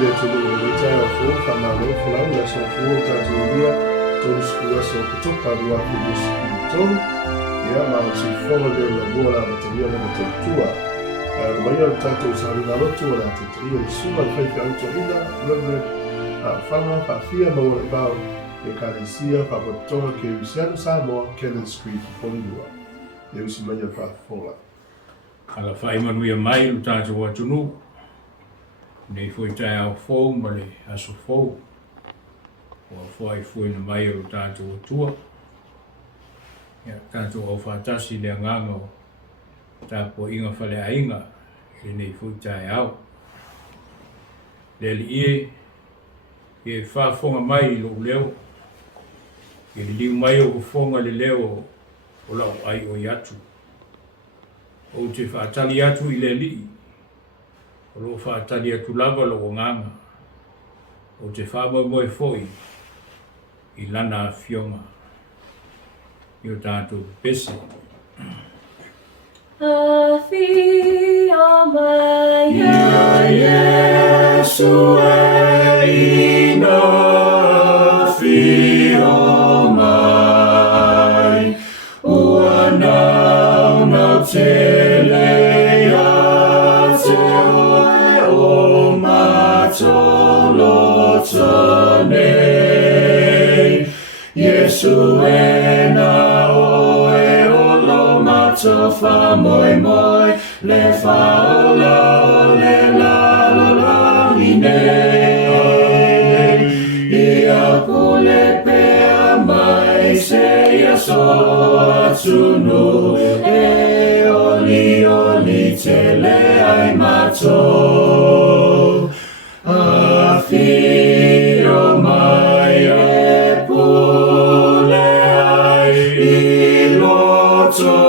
le tulu le tai o fu ka ma lo fu la so fu ta tu dia tu sku so to ka ru aku di to ya ma si fo de lo bola bateria le tua ma io tanto Faigalotu la teteria di suma Faigalotu ina Reverend Sekuini Faafia Maualaivao-Esera Faapotopotoga Kerisiano Samoa Kerisiano Polilua e usi manya Faafola ala fai manuia mai lu tātou atunu nei foi tai au fou ma le aso fou o foi na mai lu tātou atua ia tātou au whātasi le anganga o tāpo inga whale ainga e nei foi tai au le li e whaafonga mai lo leo e li liu mai o fonga le leo o lau ai o iatu o te whaatali atu I le li, o lo whaatali atu lava lo o nganga, o te whaamamoe foi I lana fionga, I o tātou pese. Faafia Maiava Yesu ina fio mai uana na tele ya te o matolo tone Yesu ena so fa moi le fa ola le la la ine ia pole pe mai se ia so atunu e oli tele ai mato a fio mai e pole ai I loto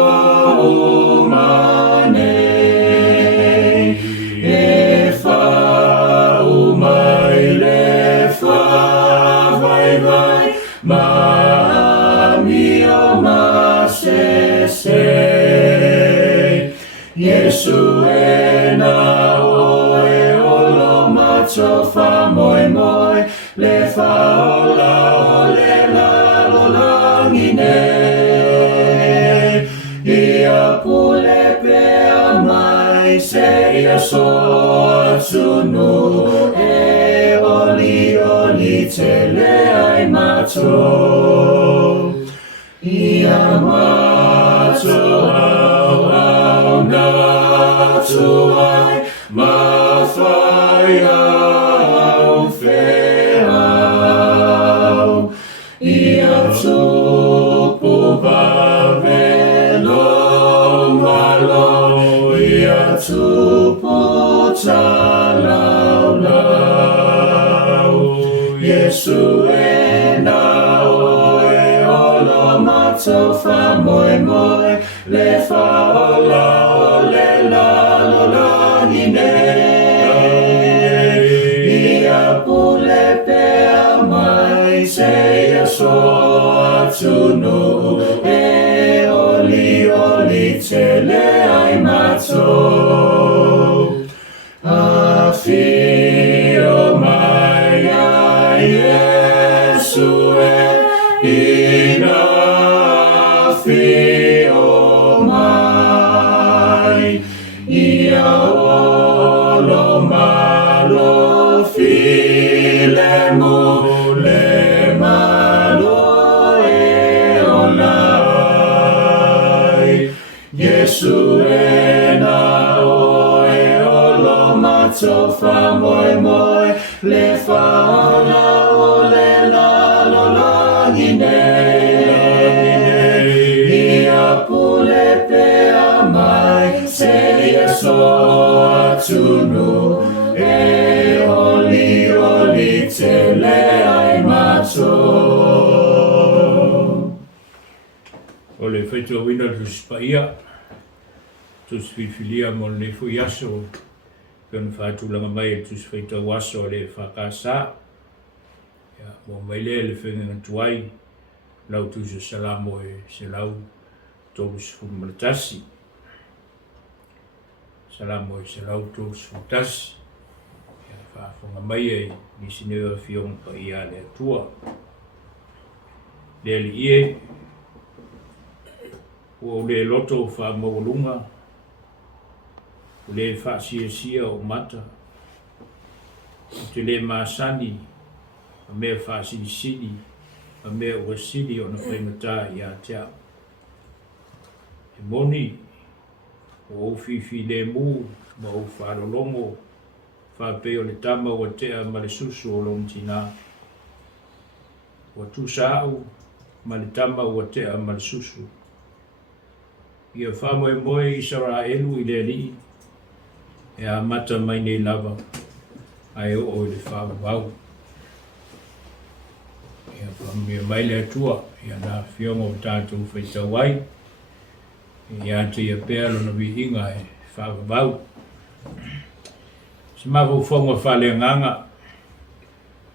Yesu ena oe olo macho fa moi le fa ola ole la lola ngine ia pule pe mai se ia so sunu e oli tele ai macho ia macho tuai ma fai au feau ia tupu vavelo malo ia tupu talau Yesu ena oe olo mato fa moi le fa ola ia pule pe mai se ia so atunu e oli tele ai mato a fio mai a Yesu ina fio mai ia olo malo filemu le malo e olai Yesu ena oe olo macho fa moi le fa ola ole la lola ia pule pe mai se ia so atunu e oli tele ai macho Ole feito wina tu spaia tu sfifilia mo le fu yaso kan fatu langa mai tu feito waso le fakasa ya mo le fenga tuai lau tu salamo e se lau tos fumatasi salamo e se lau tos fumatasi whaafonga mai e ni sinewa fiong pa ia le atua. Le li ie, o le loto wha mawalunga, o le wha sia o mata, o te le maasani, a mea wha sini, a mea ua sini o na whaimata i a te au. E moni, o fifi le mu, ma o whalolongo, whape o le tama o tea ma le susu o long tina. O tu sao, ma le tama o tea ma le susu. Ia whamoe moe i sara elu i le li, e a mata mai nei lava, ai o le Faivalu. Ia whamia mai le atua, ia na fiongo tātou whaitau ai, ia te ia pēalo na vihinga e Faivalu. Se mafu whonga whale nganga,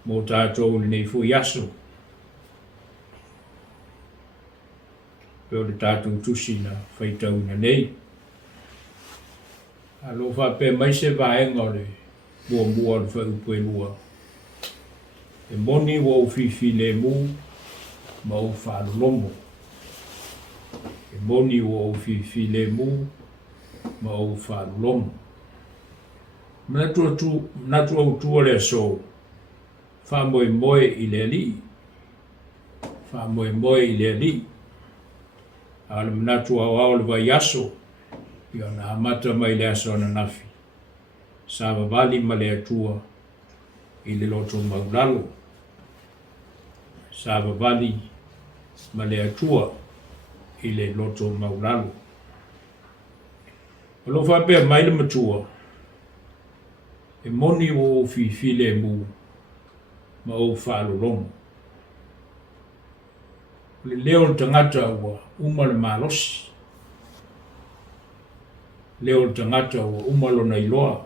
mō tātou ni nei fu yaso. Peo le tātou tusi na whaitau na nei. Alo whape mai se vaenga o le mua le whaupue lua. E moni wa ufifi le mu, ma u whalolomo. E moni wa ufifi le mu, ma u whalolomo. Manatua utua le aso, whamoe moe i le li. Whamoe moe i le li. Ala manatua wao le vai aso, ia na amata mai le aso na nafi. Sava vali ma le atua i le loto maulalo. Sava vali ma le atua i le loto maulalo. Alo whapea mai le matua, e moni o fifi le mu, ma o whalolomo. Le leo le tangata ua uma le malosi. Leo le tangata ua uma lona iloa.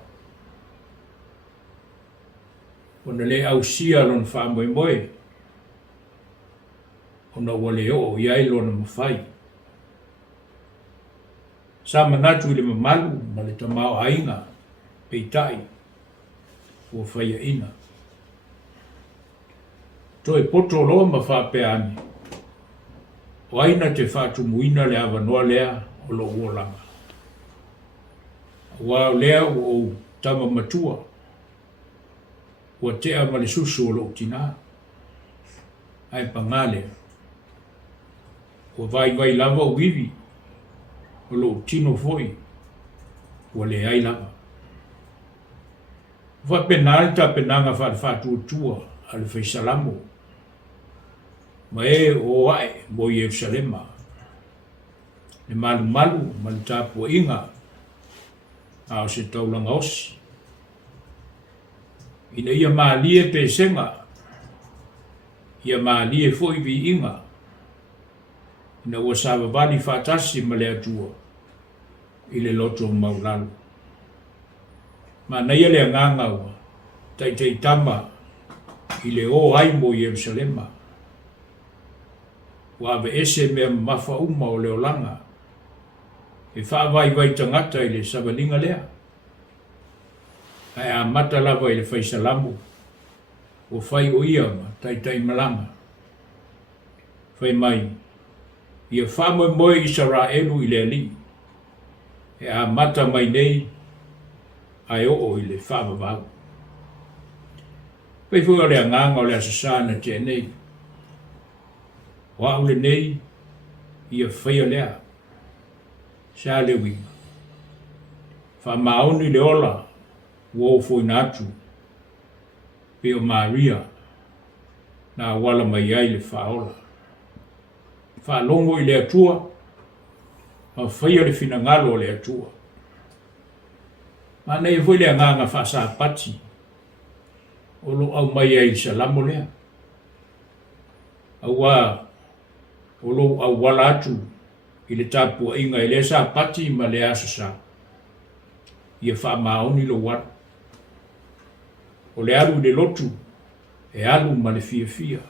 Ona le ausia lona whamoe moe. Ona ua leo o iai lona mawhai. Sa manatu i le mamalu ma le tamao ainga, peitai, ua whaia ina. Toe poto loa ma whapea ani. O aina te whātu muina le awa noa lea o lo uolanga. Wa lea o tama matua. Wa tea ma le susu o lo tina. Ai pangale. Wa vai lava o vivi. O lo tino foi. Wa le ai lava. Wa penal ta penanga whatu tua al Faisalamo. Ma e o ai mo Yerusalema. Le malu ma le tāpua inga. A o se taulanga osi. Ina ia maalie pe senga. Ia maalie foi vi inga. Ina ua savavali whatasi ma le atua. I le loto maulalo. Ma na ia le nganga ua. Tai tama. I le o ai mo Yerusalema. Wa ave ese mea mafa uma o leolanga. E whaavai tangata i le savalinga lea. Ai a mata lava i le Faisalamu. O whai o ia ma, tai malanga. Whai mai. Ia whamoe moe Israelu i le ali. E a mata mai nei. Ai o i le whaavavau. Whai fua le anganga o le asasana te nei. Wa ule nei, ia whaia lea, sa le winga. Wha maoni le ola, uo fwoi natu, peo Maria, na wala mai ai le whaola. Wha longo i le atua, ma whaia le finangalo le atua. Ma nei fwoi le nganga wha sa pati, olo au mai ai salamo lea. Awa, olo au wala atu i le tāpua inga i le sa pati ma le asasa. Ia wha maoni lo watu. O le alu le lotu, e alu ma le fia.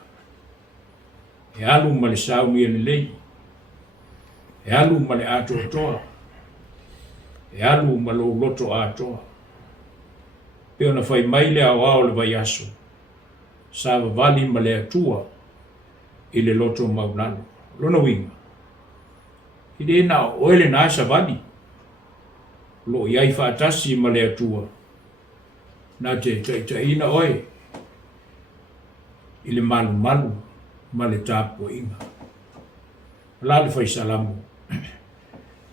E alu ma le Sauniga le lei. E alu ma le atoa. E alu ma lo loto atoa. pe ona fai mai le awao le vai aso. Sa vali ma le atua i le loto maulalo. Lona winga. I le na oele na asa vali. Lo iai whaatasi ma le atua. Na te ina oe. I le malu malu ma le tapu inga. La le fai salamu.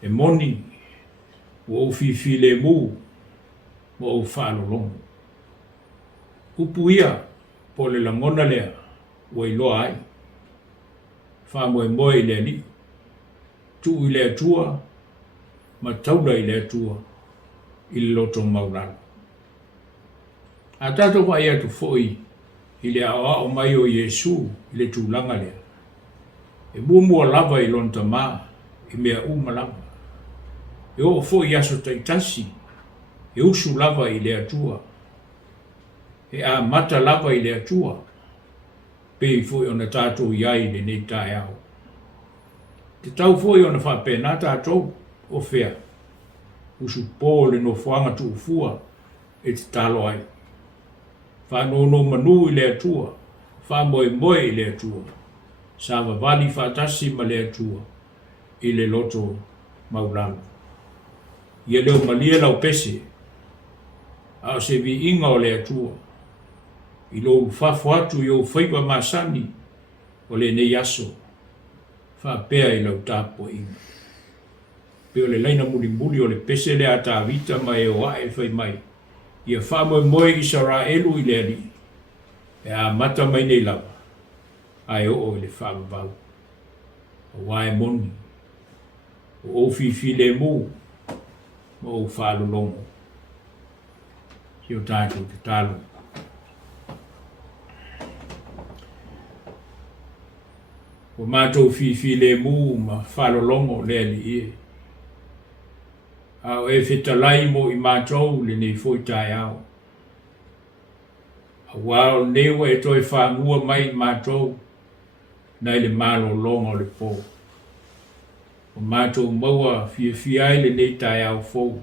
E moni o fifi le mu mo o whaalolongo. Upu ia po le langona lea o i loa ai. Wha moe moe le li. Tu i le atua ma taula i le atua i le loto maurano. A tato vai atu foi i le awa o mai o Yesu i le tūlanga lea. E mua lava i lonta maa i mea umalama. E o foi aso taitasi e usu lava i le atua. E a mata lava i le atua. Pe i foi ona tātou iai le nei tae au. Te tau foi ona whapena tātou o whea. Usu pō le no whanga tu ufua e te talo ai. Whanono manu i le atua. Whamoe moe i le atua. Sawa vali whatasi ma le atua i le loto maulano. Ia leo malia lau pese. Ao se vi inga o le atua. I lo whafo atu i o whaipa masani o le nei aso. Whapea i lau tāpo inga. Peo le laina muli o le pese le ata vita mai o ae whai mai. Ia whamoe moe i Saraelu i le ali. E a mata mai nei lava. Ai o le Faivalu. O wae moni. O fifi le mu. O whalolongo. Hio tātou te talo. O mātou fifi le mu ma whalolongo le ali e. Au e whetalai mo i mātou le nei foi tai au. A wao newa e toi whangua mai mātou nai le malo longa le pō. O mātou maua fiai le nei tai au fōu.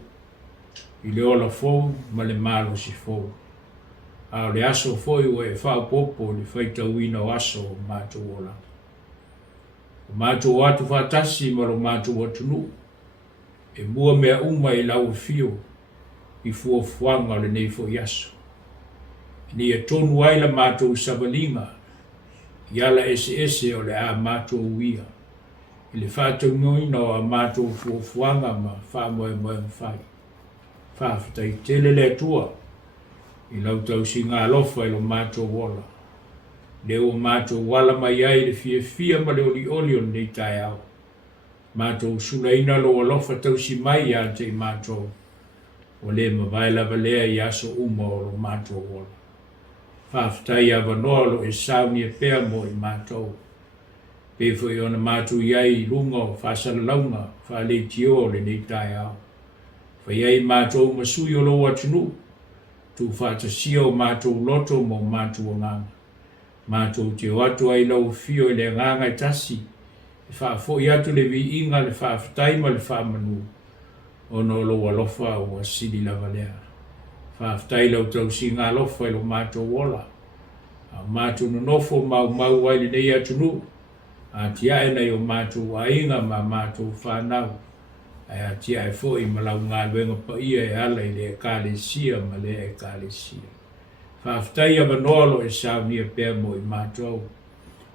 I le ola fōu ma le malo si fōu. Au le aso fōi o e Faapopo le whaitauina o aso o mātou ola. O mātou atu whatasi ma lo mātou atunu. E mua mea uma i lau fio i fuafuanga le nei fo yaso. Ni e tonu ai la mātou sabalinga i ala ese o le a mātou uia. I le whātau ngoina o a mātou fuafuanga ma whamoe moe mwhai. Whāwhitai tele le atua i lau tau si ngā lofa i lo mātou wala. Leo mātou wala mai ai le fia ma le oli o nei tai au. Mātou sulaina lo alofa tausi mai a te mātou. O le mawaila valea i aso uma o lo mātou wala. Whawhitai a wanoa lo e sauni e pēr mo i mātou. Pēwho i ona mātou iai lunga o whasalaunga, Leitio le nei tai au. Whaiai mātou masui o lo atunu. Tu whātasia o mātou loto mo mātou o nganga. Mātou te o atu ai lau fio i le nganga i tasi. Whaafo i atu le vi inga le whaaftai ma le whaamanu. Ono lo alofa o asili la valea. Whaaftai lau tau si ngā alofa i lo mātou wola. A mātou nonofo mau ai le nei atunu. A tia e nei o mātou a inga ma mātou whanau. A tia e fo i malau ngā luenga pa ia e ala i le Ekalesia ma le Ekalesia. Whaaftai a vanolo e sauni e pēr mo i mātou.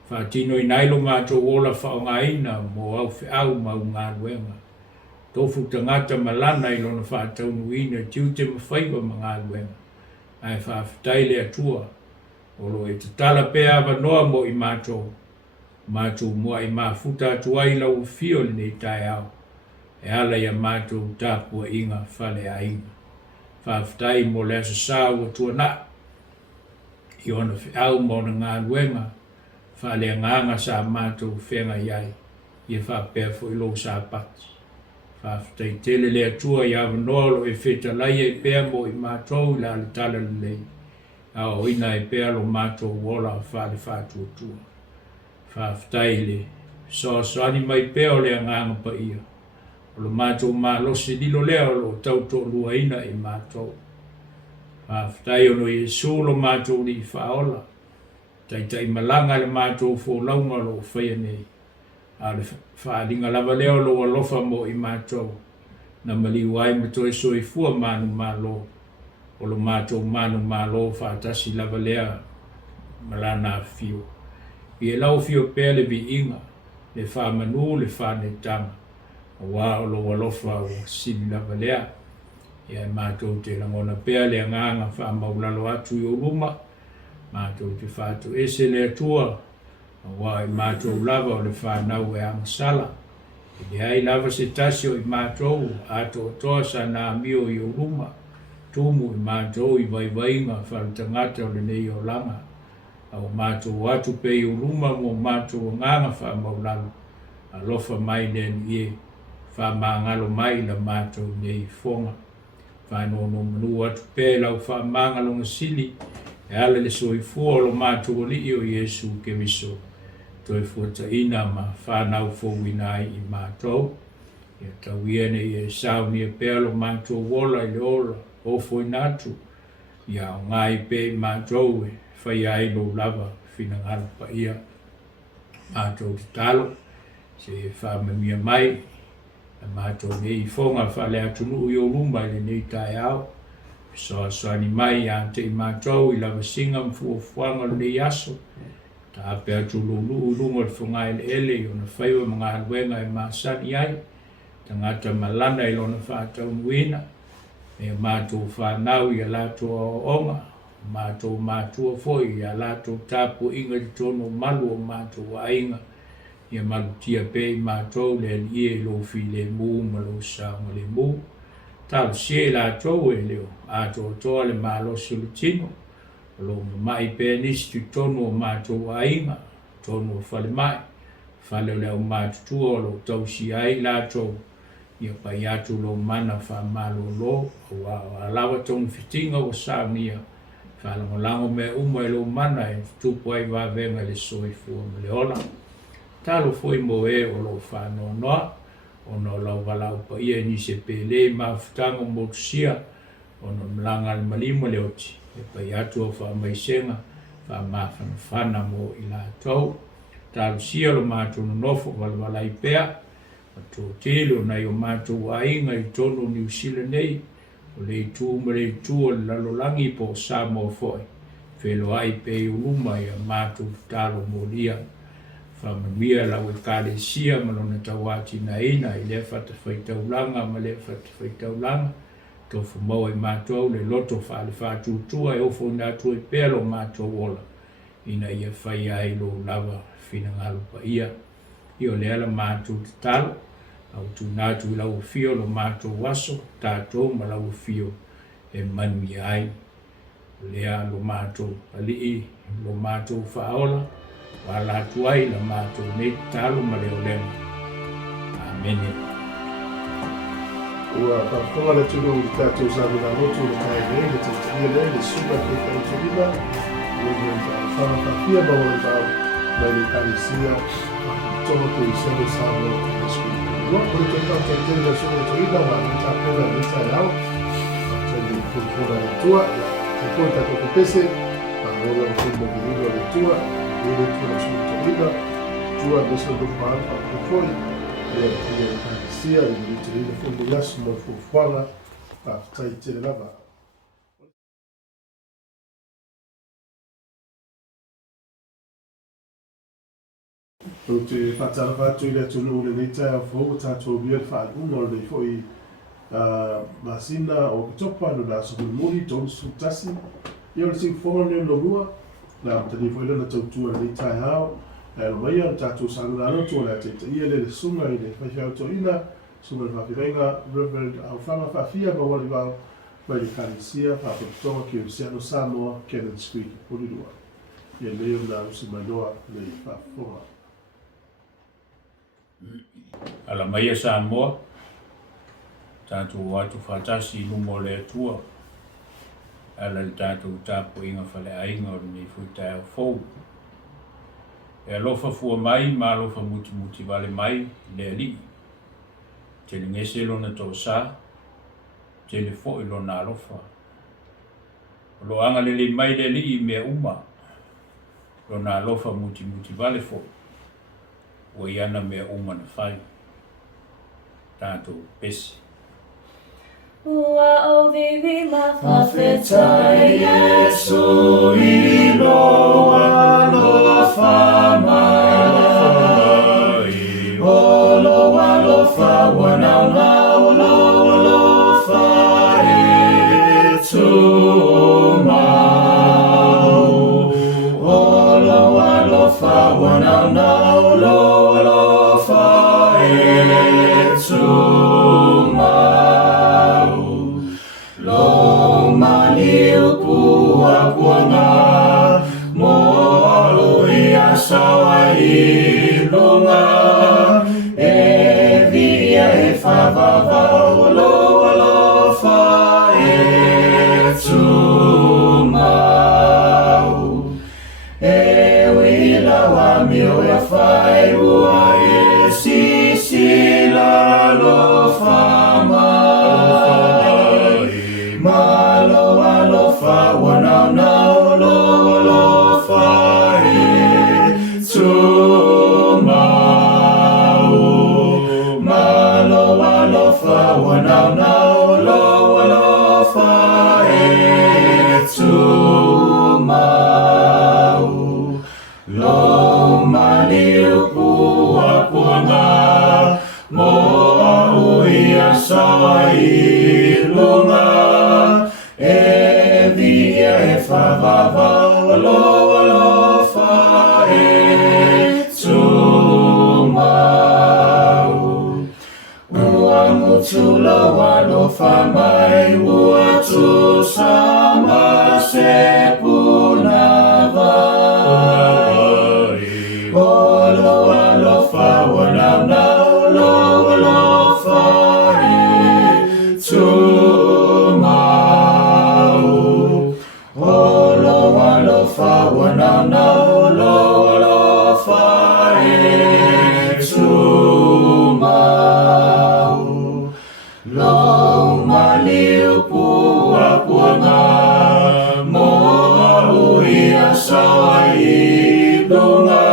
Whaatino i nailo mātou ola whaongaina mo au whiau mau ngā luenga. Tofu tangata malana i lona whaataunuina tiu te mawhaiva ma ngā luenga. Ai whaaftai le atua. Olo e te tala pēr wanoa mo i mātou. Mātou mua i mafuta atua i lau fio le nei tai au. E ala ia mātou tāpua inga whale a inga. Whaaftai mo le asa sāu atua na. I ona whiau mo na ngā luenga. Whale nganga sa mātou whenga iai, i whapea fo ilo sa pati. Whawhitai tele le atua i awanolo e whetalai e pēr mo i mātou la le tala le lei. A o ina e pēr lo mātou wola whale whātua tua. Whawhitai le, soani mai pēr o le nganga pa ia. O lo mātou mā lose lilo lea o lo tauto lua ina i mātou. Whaftai ono Iesu lo mātou ni whaola. Tai malanga le mātou wholaunga lo whaia nei. A le whaaringa lava leo lo alofa mo I mātou. Na mali wai me toi soi fua manu malo. O lo mātou manu malo whaatasi lava lea malana fio. I e lau fio pēle vi inga. Le whaamanu, le whaanetanga. Wa o lo alofa o sili lava lea. Ia e mātou te langona pēa le nganga whaamaulalo atu I o ruma. Mātou te whātou ese le atua. Wa I mātou lava o le whanau e angasala. I le ai lava se tasi o I mātou ato toa sa nā mio I o ruma. Tumu I mātou I vaivainga whalutangata o le nei o langa. Au mātou atu pe I o ruma mo mātou o nganga whaamaulalo. Alofa mai len ie whaamangalo mai la mātou nei fonga. Whanono manu atu pe lau whaamangalo ngasili. E ala le soifua o lo mātou o li o Iesu Kerisiano. Toi fuata ina ma whanau fōwinai I mātou. Ia tauiene I e Saunia pēa lo mātou wola I le ola o foinatu. Ia o ngai pe I mātou e whai ai lo lava whinangalo pa ia. Mātou te talo se whamamia mai. Mātou nei whonga whale atunu I o rumba I le nei tai au. So ni mai ante I mātou I lava singa mfuafuanga lo nei aso. Ta apea tu lulu lungo le whunga ele I ona whaiwa mga haluenga I māsani ai. Tangata malana I lona whātau nuina. E mātou whanau I a lato o onga. Mātou mātua foi I a lato tapu inga I tono malu o mātou a inga. Ia malu tia pe I mātou le ie lo fi le mū malo saunga le mū. Tau sie la tau e leo, a tō toa le malo sulutino. Lo mai pe nisi tu tonu o mātou a inga, tonu o whale mai. Whale o leo mātutua o lo tau si ai la tau. Ia pai atu lo mana wha malo lo, o alawa tonu fitinga o Sauniga. Whalango lango me umo e lo mana e tupu ai wavenga le soifua me le ola. Talo foi mo e o lo whano noa. Ono lau walau pa ia ni se pele mafutanga motusia. Ono mlanga le malimo le oti. E pa iatu o wha maisenga, wha mawhanawhana mo I la tau. Tālu sia lo mātou nofo walwala I pēa. Tō tēlo nei o mātou ainga I tono New Zealand nei. O Leitio ma Leitio o lalolangi po Samoa foi. Whelo ai pe I uruma I a mātou tālo mo lia. Whamamia lau Ekalesia malona tawati na ina I le whatawhaitaulanga ma le whatawhaitaulanga. Tō whamau I mātou le loto whale whātutua e ofo nātua I pēlo mātou ola. Ina ia whai ai lo lava whinangalo pa ia. Io le ala mātou te talo. Au tu nātu I lau fio lo mātou waso. Tātou ma lau fio e manui ai. Lea lo mātou alii lo mātou whaola. Wala tuai la mātou nei talo ma leo leo. Amen. Ua whakawha le tūro I tātou sāmi nā lotu le kai nei, le tētia nei, le suga ke whauturiba. Reverend Faafia Maualaivao-Esera, mai le Kerisiano, tono ko I sene Samoa le Sekuini. Ua, kore te kau te tēle suga turiba, ma I tāpena le tai au. Tēle kukura le tua, te koe tātou Aufaipese, ma rola o kumo kirino le tua. Ele tua suturiba, tua besa do Faapotopotoga, e Ekalesia I le fundo yasu mo fufuanga, a tai te lava. O te whatara whātu I le tunu le neitai a whau tātou bia whaagunga o le foi masina o kitopa no la Solomona tonu sutasi, I o le singfonga no lua. Na tani foi lana tautua le tai hao. E lo mai an tātou sāngana alotu o le ateita ia le sunga I le whaiwhautoina, sunga le whawhirenga, Reverend Faafia Maualaivao, mai le Ekalesia, Faapotopotoga, Kerisiano, Samoa, Kennedy Street, Polirua. Ia leo na usi manoa le whafonga. Ala mai Samoa. Tātou watu whatasi lumo le atua. Ala le tātou tāpu inga whale ainga o ni fuitai au fōu. E alofa fua mai, ma alofa muti wale mai, le ali. Te le ngese lona tō sā, te le fōi lona alofa. Lo anga le mai le li me uma. Lo na lofa muti vale fo. O iana me uma na fai. Tātou pesi. Ua o vivi ma whawhetai Yesu I loa lofa mai. O loa lofa wanau nau lofa e tu mau. O loa lofa wanau nau lofa e tu mau. Lo maliu pua puanga mo ia sawa I lunga e via e favava lo fa e tu mau e wila wa mio e fai ua e si la lo fa mai malo alofa wanau nau lo fa e tu mau malo alofa wanau nau lo fa e tu mau lo maliu pua puanga mo ia sawa I lunga e via e favava lo fa e tu mau ua mutula walo fa mai ua tu sama se punava o lo fa wanau nau lo fa e tu mau o lo fa wanau nau lo fa e tu mau lo maliu pua puanga mo ia sawa I lunga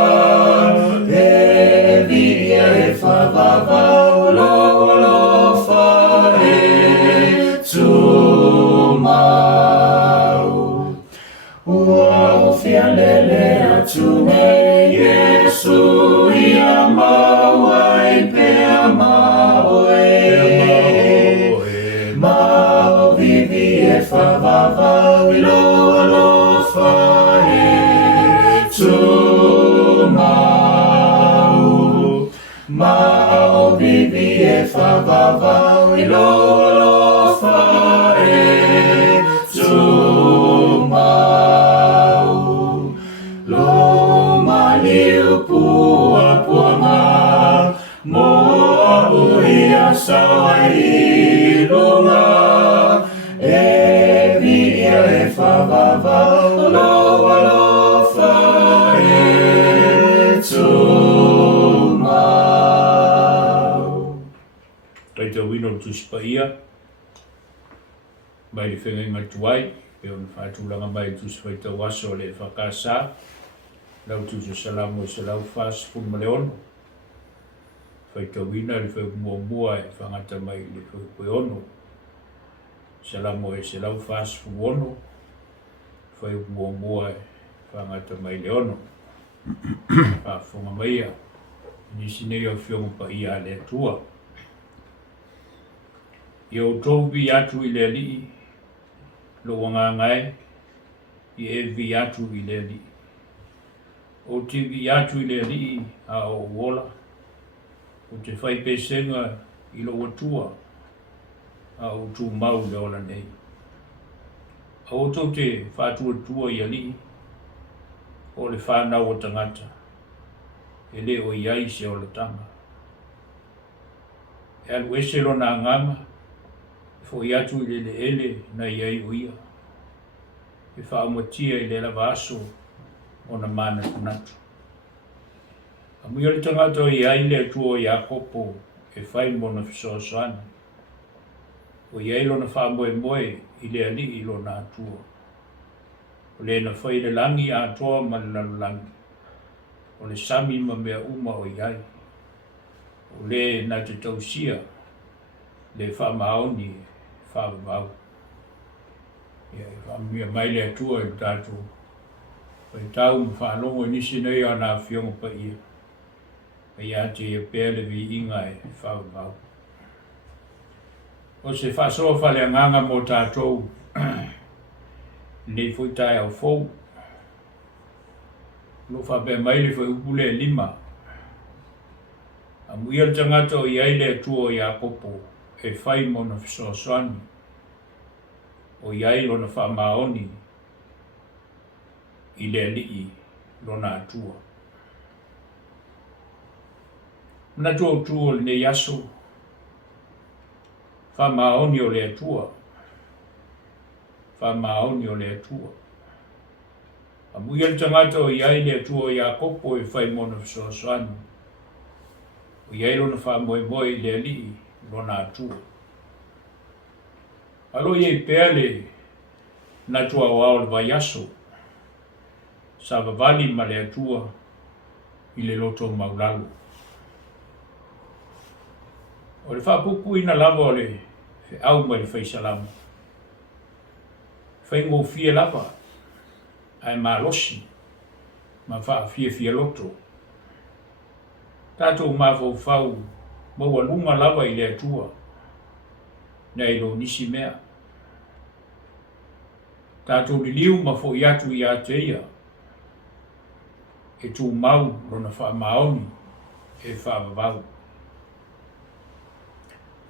e via e favava lo fa e tu mau ua o fialele atu nei Yesu ia maua I pea mau vivi e favava lo fa e tu mau mau vivi e favava lo fa e tu mau lo maliu pua puanga mo ia sawa I lunga e via e favava lo fa e tu mau Leitio wino tuspaia. Mai le whenga tuai. Pe on whaatulanga mai tuspaita waso le whakasa. Lau tusu salamu e salau Faasafune ma le ono. Whaitawina le whaumua e whangata mai le whaupue ono. Salamu e salau Faasafune ono. Whaumua e whangata mai le ono. Whaafonga maia. Nisi nei o whionga pa ia le tua. I o tau vi atu I le li. Lo wanga ngai. I e vi atu I le li. O te vi atu I le li a o wola. O te Faipesenga I lo watua. A o tu mau le ola nei. A o tau te whaatua tua I a li. O le whanau o tangata. E le o iai se o le tanga. E alu ese lo na nganga. Fo I atu I le ele na iai o ia. E whaamotia I le lava aso o na mana kunatu. A mui o le tangata o iai le atua o Iakopo e whai mona fisoasana. O iai lo na whaamoe moe I le ali I lo na atua. O le na whai le langi a toa ma le langi. O le sami ma mea uma o iai. O le na te tausia le whamaoni whamau. Ia whamia mai le atua i tātou. Pai tau ma whanongo nisi nei o nā whiongo pa ia. Pai ate e pēle vi inga e whamau. O se whasoa whale anganga mo tātou. Nei fui tai au fou. Lo whape mai le whai upule 5. A muia tangata o iai le atua o ia popo e whai mo na whasoaswani. O iai lo na whamaoni i le alii lo na atua. Na tua tua le ne yaso. Whamaoni o le atua. Whamaoni o le atua. A muia tangata o iai le atua o ia popo e whai mo na whasoaswani. O iai lo na whamoe i le alii lo na atua. Alo iei peale na tua wao le vaiaso. Sa vavali ma le atua i le loto maulalu. O le whapupu ina lava o le au ma le whaisalamu. Whaingo fie lava ai malosi ma wha fie loto. Tātou mawhau maua lunga lava i le atua na ilo nisi mea. Tātou li liu ma fo iatu i ateia e tū mau rona wha maoni e wha vavau.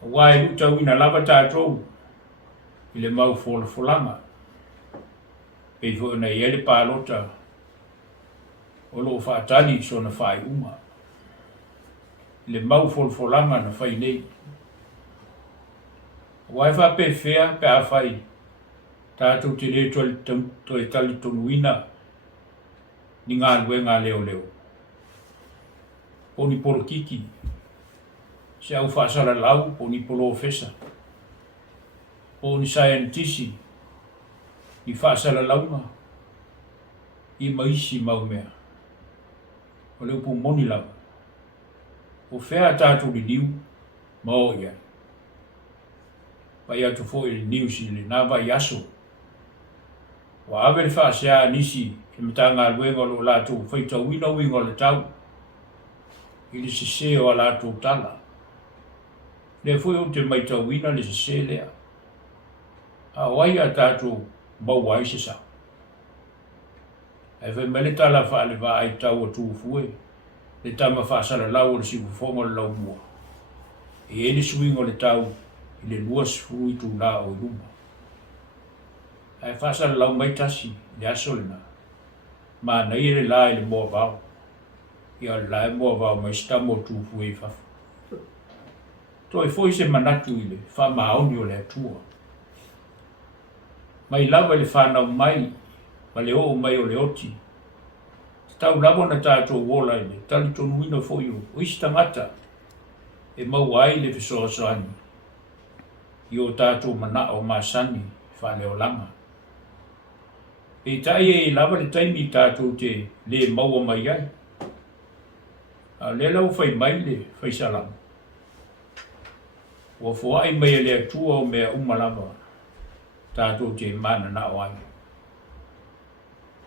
Wai utau ina lava tātou i le mau folanga. Pei fo na iele pālota o lo whaatani so na whai uma. Le mau folanga na whai nei. Wai wha pe whea pe a whai. Tātou te le to e tali tonuina ni ngā luenga leo. Poni poro kiki. Se au whaasara lau, poni polo ofesa. Poni scientisi. I whaasara launga. I maisi maumea. O leo pu moni lau. O whea tātou li niu, mao ia. Pai atu fo i niu si le nava i aso. Wa awe le whaasea nisi, ke mta ngā luenga lo lātou whaita wina winga le tau. I le sese o lātou tala. Le fo o te maita wina le sese lea. A wai a tātou mau ai se sa. E whai mele tala wha le wā ai tau a Tufue. Le tama whaasara lau o le sifu fonga le lau mua. E ene suinga le tau i le luas fui tu la o luma. Ai whaasara lau mai tasi le aso le na. Ma nei le la i le mua vau. Ia le la i mua vau mai stamo Tufue i fafu. To e foi se manatu i le wha maoni o le atua. Mai lava le whanau mai, ma le o mai o le oti. Tau lavo na tātou wola i le, tali tonu ino foi o isi tangata. E mau ai le fisoasani. I o tātou mana o masani, whale o langa. E tai e lava le taimi tātou te le maua mai ai. A le lau whai mai le whai salamu. Wa fuai mai le atua o mea umalava. Tātou te mana na o ai.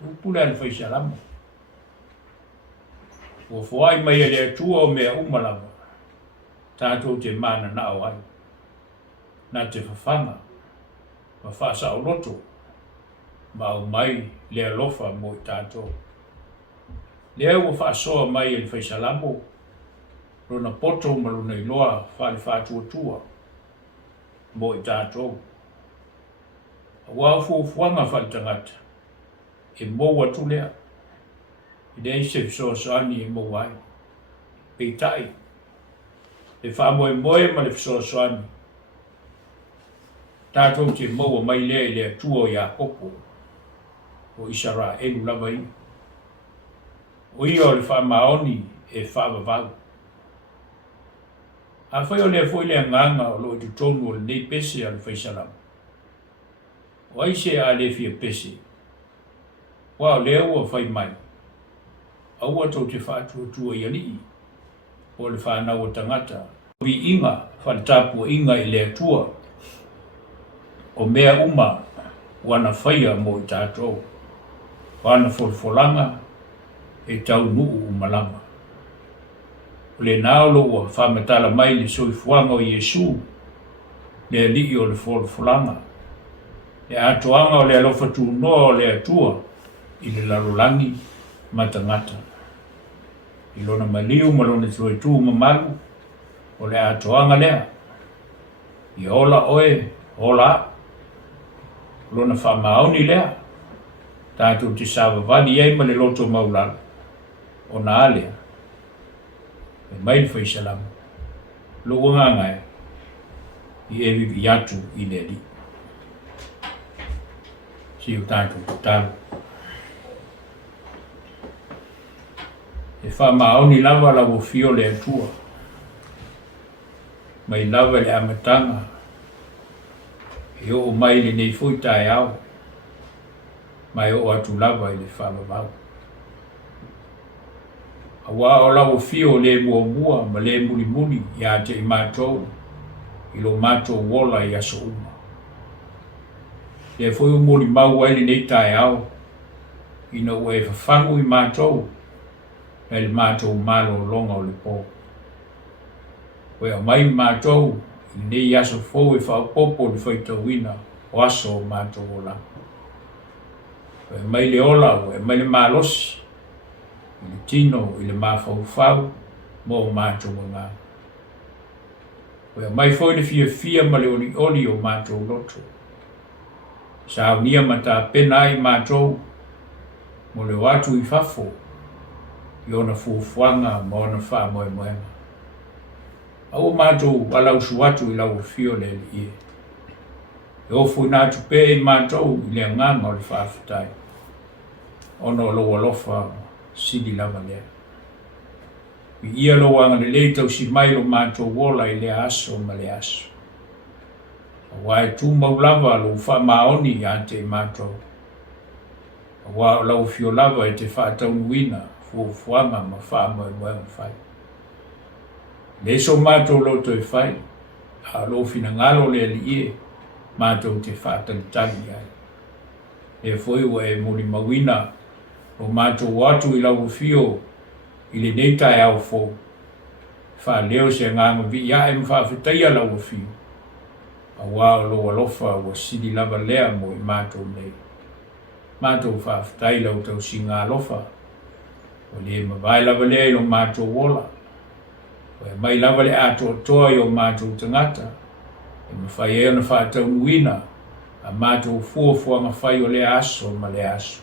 Upule al whai salamu. Wa fuai mai le atua o mea umalava. Tātou te mana na o ai. Na te whawhanga. Ma whasa o loto. Ma o mai le alofa mo i tātou. Le au whaasoa mai le whai salamu. Rona poto maluna i loa whale whātua mo i tātou. Wau fuanga whale tangata. E mou atu lea. I nei se fisoasani e mou ai. Pei tai. Le whamoe moe ma le fisoasani. Tātou te mou mai lea i lea tua i a popo. O isara elu lava i. O ia o le whamaoni e whavavau. A whai o lea fwoi lea nganga o lo i tu tonu o le nei pese a le whaisalamu. O aise a le fia pese. Wa leo ua whai mai. Aua tau te whātua iani o le whanau o tangata. Vi inga, whantapu inga I le atua. O mea uma, wana whaia mo I tātou. Wana folfolanga, e tau nuu umalanga. O le naolo ua whamatala mai le soifuanga o Iesu, le alii o le folfolanga. Le atoanga o le alofa tūnoa o le atua, I le lalolangi matangata. I lona maliu malona tue tū mamalu, o le atoanga lea. I ola oe, ola. Lona whamaoni lea. Tātou te sāwawani ei ma le loto maulala. O na alea. E mai le whaisalamu. Lo wangangai. I e vivi atu I le li. Si o tātou kutalu. E whamaoni lava la wofio le atua. Mai lava le amatanga. E o mai le nei fui tae au. Mai o atu lava I le whamamau. Awa o lau fio le mua ma le muni ia te I mātou. I lo mātou wola I aso uma. Le foi o muli mau ai le nei tae au. Ina ue whafangu I mātou. E le mātou malo longa o le pō. Ue a mai mātou. I nei aso fau e whaopopo le whaitawina. O aso o mātou o la. E mai le ola, e mai le malosi, I le tino, I le mawhau, mo o mātou o ngā. E mai foi le fia ma le oli o mātou lotu. Saunia ma tā pena I mātou, mo le watu I fafo, I ona fuafuanga ma ona wha moe moema. Au mātou alau suatu I lau fio le li ie. E ofu I nātu pē I mātou I le nganga o le whaafitai. Ono lo alofa sidi lava lea. I ia lo anga le leitau si mai lo mātou wola I le aso ma le aso. A wae tū maulava lo wha maoni I ante I mātou. A wae lau fio lava e te whaataunuina fuafuanga ma wha moe moe mwhai. Le so mātou loto e whai. A lo fina ngalo le li ie. Mātou te whaatalitali ai. E foi ua e muli mawina o mātou watu I lau fio I le neita e au fo. Wha leo se ngāma vi ia e mwhawhitaia lau fio. A wā lo alofa ua sidi lava lea mo I mātou nei. Mātou whawhitai lau tau si ngā alofa. O le mawai lava lea I lo mātou wola. O e mai lava le ato toa I o mātou tangata. E mawhai e ona whaatau nuina. A mātou fuafuanga whai o le aso ma le aso.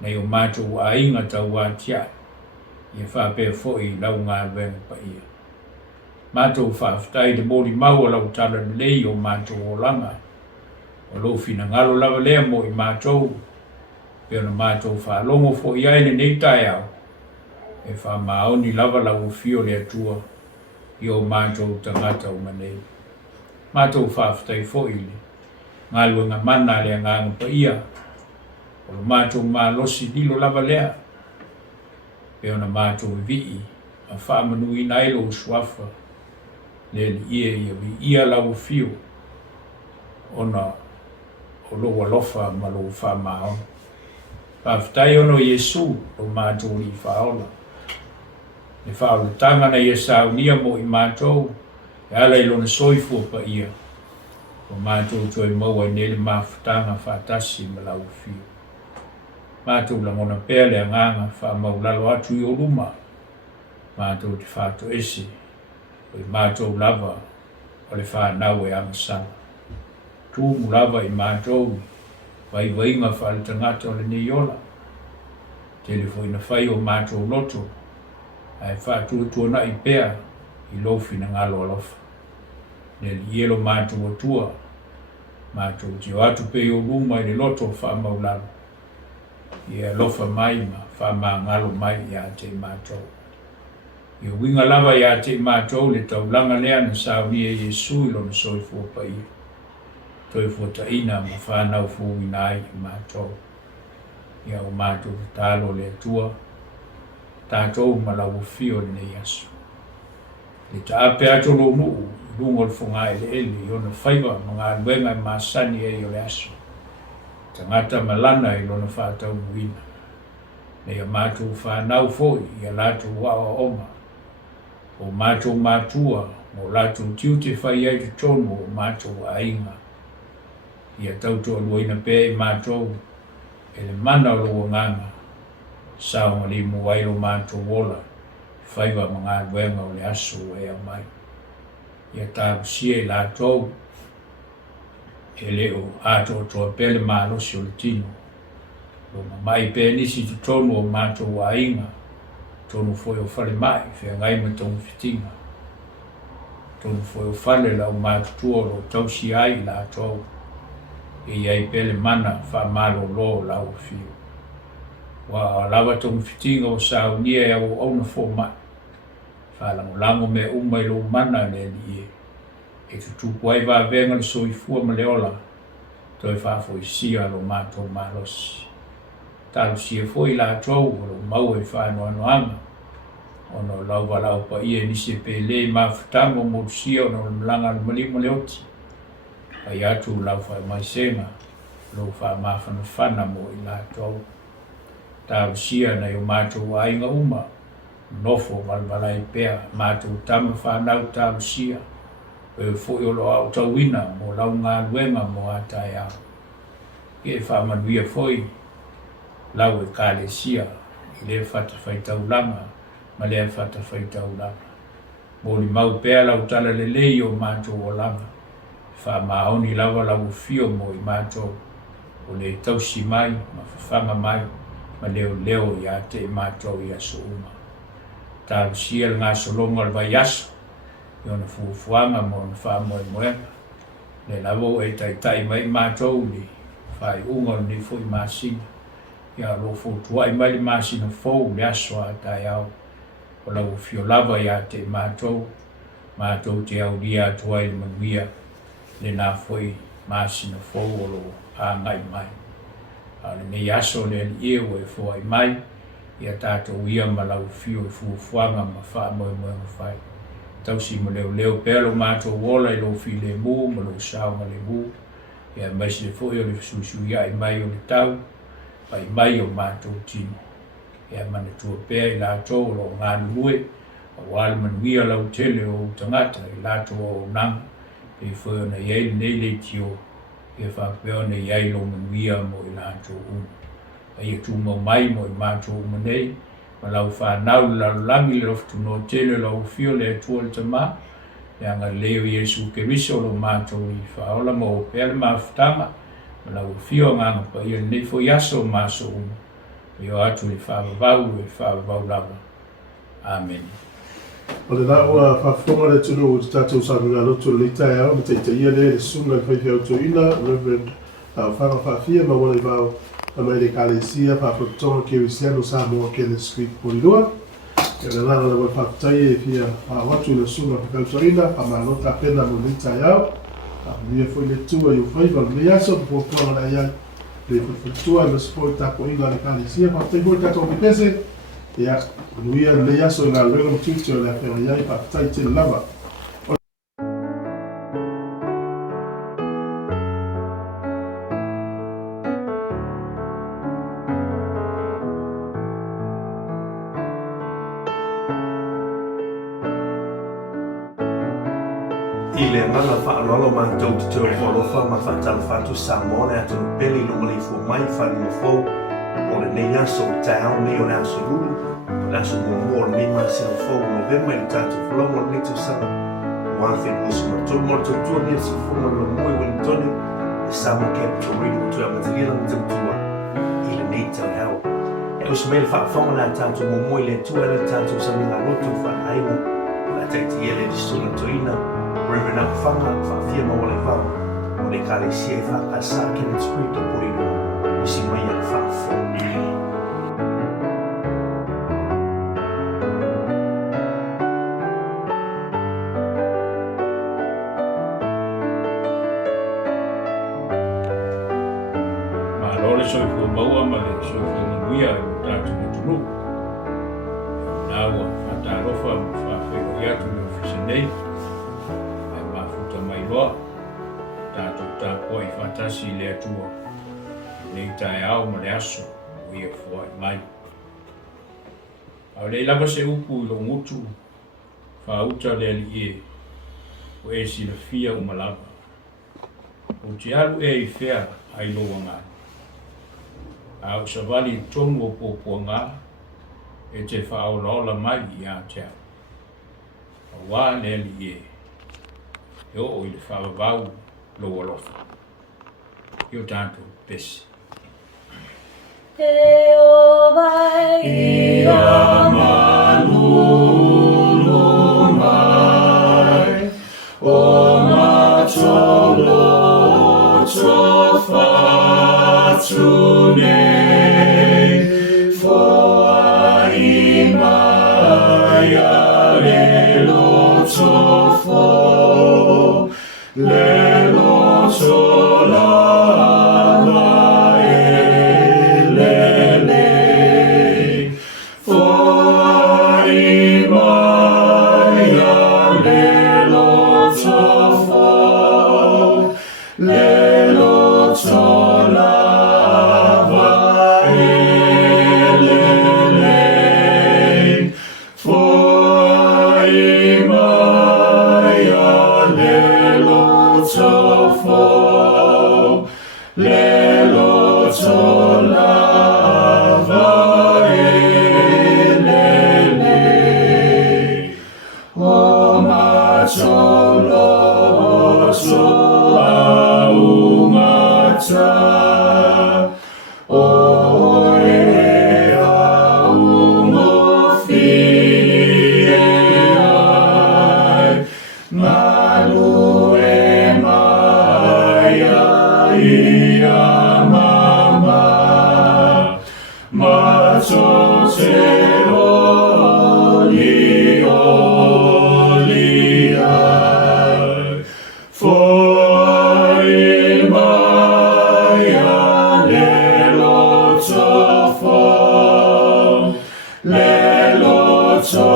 Nei o mātou a inga tau wātia. I e whapea foi lau ngā venga pa ia. Mātou whawhitai de mori mau lau tala lei o mātou o langa. O lo fina ngalo lava lea mo I mātou. Pea na mātou whalongo foi ai le nei tai au. E whamaoni lava lau fio le atua. I o mātou tangata o manei. Mātou whawhitai foi le. Ngālua ngā mana lea ngāngu pa ia. O lo mātou mā losi dilo lava lea. Pea na mātou vii. A whamanu I nailo usuafa. Le li ia lau fio. Ona o lo walofa ma lo whamao. Pawhitai ono Iesu o mātou li whaola. Le whaola tanga na ia saunia mo I mātou. E ala I lona soifua pa ia. O mātou toi maua nele mawhitanga whaatasi ma lau fio. Mātou la mona pēr le nganga wha maulalo atu I o luma. Mātou te Faatoese. O I mātou lava o le whanau e amasanga. Tū mulava I mātou waiwainga whaalitangata o le neiola. Telefoina whai o mātou loto. Ai whaatuatua I pēr I lofi na ngalo alofa. Ne ielo mātou atua. Mātou te o atu pe o luma I le loto wha maulalo. I alofa mai ma wha ngalo mai I a te mātou. I winga lava I a te mātou le taulanga lea na Saunia Iesu I lona soifua pa ia. Toi fuata ina ma whanau fuinai I mātou. ia o mātou tālo le atua, tātou malau fio nei aso. Le taape ato lo nuu, lungo le funga ele, i ona whaiva, mga luenga i māsani e o le aso. Tangata malana i lona whātau muina. Nei a mātou whanau foi, i a lātou wawa oma. O mātou mātua, mo lātou tiute whai ai te tonu o mātou ainga. I a tautua luina pē i mātou, e le mana o lo nganga. Sao li mo wairo mātou wola, whaiva mga luenga o le aso e a mai. I a tāu sia i lātou, e leo ato toa pele mālosi o le tino. Lo mai pē nisi tu tonu o mātou ainga, tonu foi o whale mai, whea ngai me tonu fitinga. Tonu foi o whale lau mātutua lo tausi ai lātou, e iai pele mana wha malo lo lau fio. Wa lawa tonu fitinga o Sauniga e au auna fo mai. Wha lango me umai lo mana le li e. E tutu kuai wa venga le soifua ma le ola, toi Faaifoisia lo mātou malosi. Talu sia foi lātou o lo mau e whanoanoanga. Ono lau walau pa ia nisi pele mafutango mo sia ono le mlanga le malimo le oti. Ai atu lau whai mai senga, lo wha mawhanawhana mo i lātou. Talu sia na o mātou ainga uma, nofo malmalai pea, mātou tama whanau talu sia. E foi o lo au tauina mo lau ngā luenga mo atai au. E whamanuia foi, lau Ekalesia, i le whata whaitaulanga, ma le whata whaitaulanga. Mo li mau pēa lau tala le Leitio mātou o langa. Wha maoni lawa lau fio mo i mātou, o le tausi mai, ma whawhanga mai, ma leo leo i a te mātou i aso uma. Tāu sia ngā solonga le vai aso, i ona fuafuanga mo na wha moe moenga. Le lawo e tai mai mātou li, whai unga ni foi māsinga. Ia lo fotuai mai le masina fou le aso a tai au. O lau fio lava ia te mātou te au lia atuai le manuia, le nā foi masina fou o lo a ngai mai. Ale nei aso le li eo e fuai mai, ia tātou ia ma lau fio e fuafuanga ma wha moe moenga whai. Tausi mo leo pelo mātou wola i lo fi le mū, ma lo sao ma le mū. Ia maisi le foi o le susu ia i mai o le tau, pai mai o mātou tino. Ia mana tua pēa i lātou lo ngā lue, a wale manuia lau tele o tangata i lātou o nang, e foi o na iei nei Leitio, e whakpeo na iei lo manuia mo i lātou umu. Ia tūmau mai mo i mātou umu nei, ma lau whanau lau langi le oftu no tele lau fio le atua le tamā, e anga leo Iesu Kerisiano lo mātou i whaola mo o pēle mawhutanga, ma lau fio nganga pa ia nei fo yaso maso umu. Io atu le Faivalu e Faivalu lava. Amen. O le nāua whawhonga le tunu o te tātou Sauniga Lotu le Leitio au, me te ia le sunga le whaiwhiautoina, Reverend Sekuini Faafia Maualaivao-Esera, Ekalesia, Faapotopotoga, Kerisiano, Samoa, Kerisiano, Polilua. E le nana le whaktai e fia watu le sunga whakautoina, whamalota pena mo Leitio au. Nia foi le tua i o Faivalu, le aso po puanga na iai. Le futua le sport tapo inga le Ekalesia, whaktai hoi kato Aufaipese. Ia, nuia le aso ngā luenga mtuti o le apea iai, whaktai te lava. I le ngana whaalolo mātou te teo whalofa ma whatala whatu Samoa atu peli lo malifu mai whani mo fau o le nei aso tau nei o le aso ruru o le aso mua le nei masi au fau November i tātou whalonga le netu sanga o awhi musu ma tolu mora tautua ni asi whunga le moe Wellingtoni e Samoa Capital Radio tu a matalila na tautua i le nei tau hao e usu mele whaafonga na tātou mo moe le tua le tātou Sauniga Lotu whaaina la taiti ele di suna toina Reverend Faafia Maualaivao-Esera, o le Ekalesia e whakasa Kenneth Street o Polilua, usi mai a whaafo. soifua maua ma le soifua manuia e o tātou matunu. Nā ua whatarofa ma whawhero i atu le ofisa nei. Ai mafuta mai loa. Tātou tāpua i whatasi le atua. Nei tae au ma le aso o ia fua i mai. Au le lava se upu i lo ngutu. Whauta le ali e. O e si la fia o malava. O te alu e I whea ai loa ngā. Au sa wali tonu o pōpua ngā. E te whaolaola mai I a te au. A wā le ali e. E o I le whaavavau loa lofa. Io tātou pesi. E o vai I a malulu mai o matolo fatu nei foa I mai a le loto fo le loto lava e lele foa I mai a le loto fo le loto lava e lele foa I mai a le loto fo le loto lava e lele o matolo so aungata o e aungo fie ai malu e maia I a mama mato te oli ai foi mai a le loto fo le loto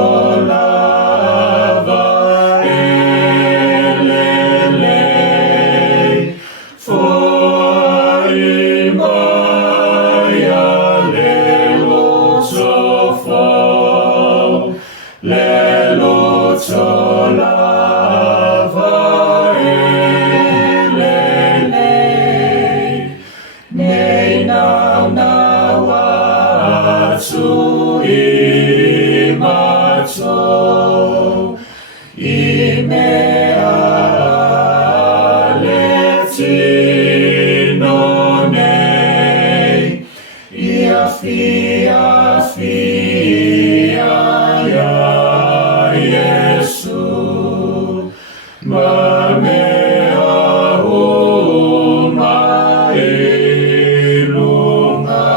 lava e lele foi mai a le loto fo le loto lava e lele nei nau atu I mato I mea le tino nei ia fia ia Yesu ma mea o mai lunga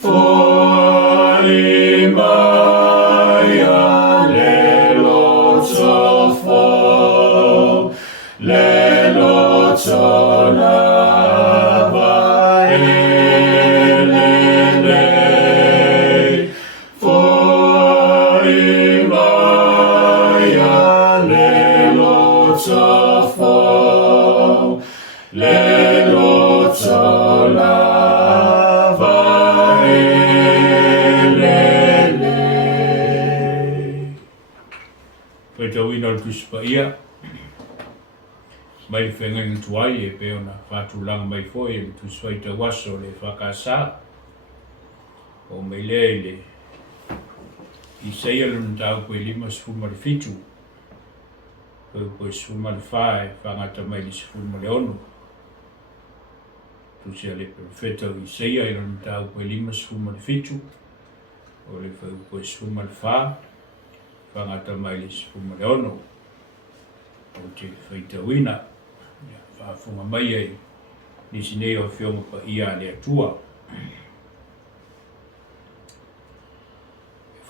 foi mai a le loto fo le loto lava e lele foi mai a le loto fo le loto lava e lele. Poi te wina o tuspa ia. Mai whenga tuai e pe ona whātulanga mai foi e tuspa I te waso le whakasa. O mai le I seia lunu tau koe 5.5. Koe 5.5 whangata mai li 5.6. Tusia le profeta I seia lunu tau koe 5.5. O le koe 5.5 whangata mai li 5.6. O te whaitawina. Whaafunga mai ei. Nisi nei o whionga pa ia le atua.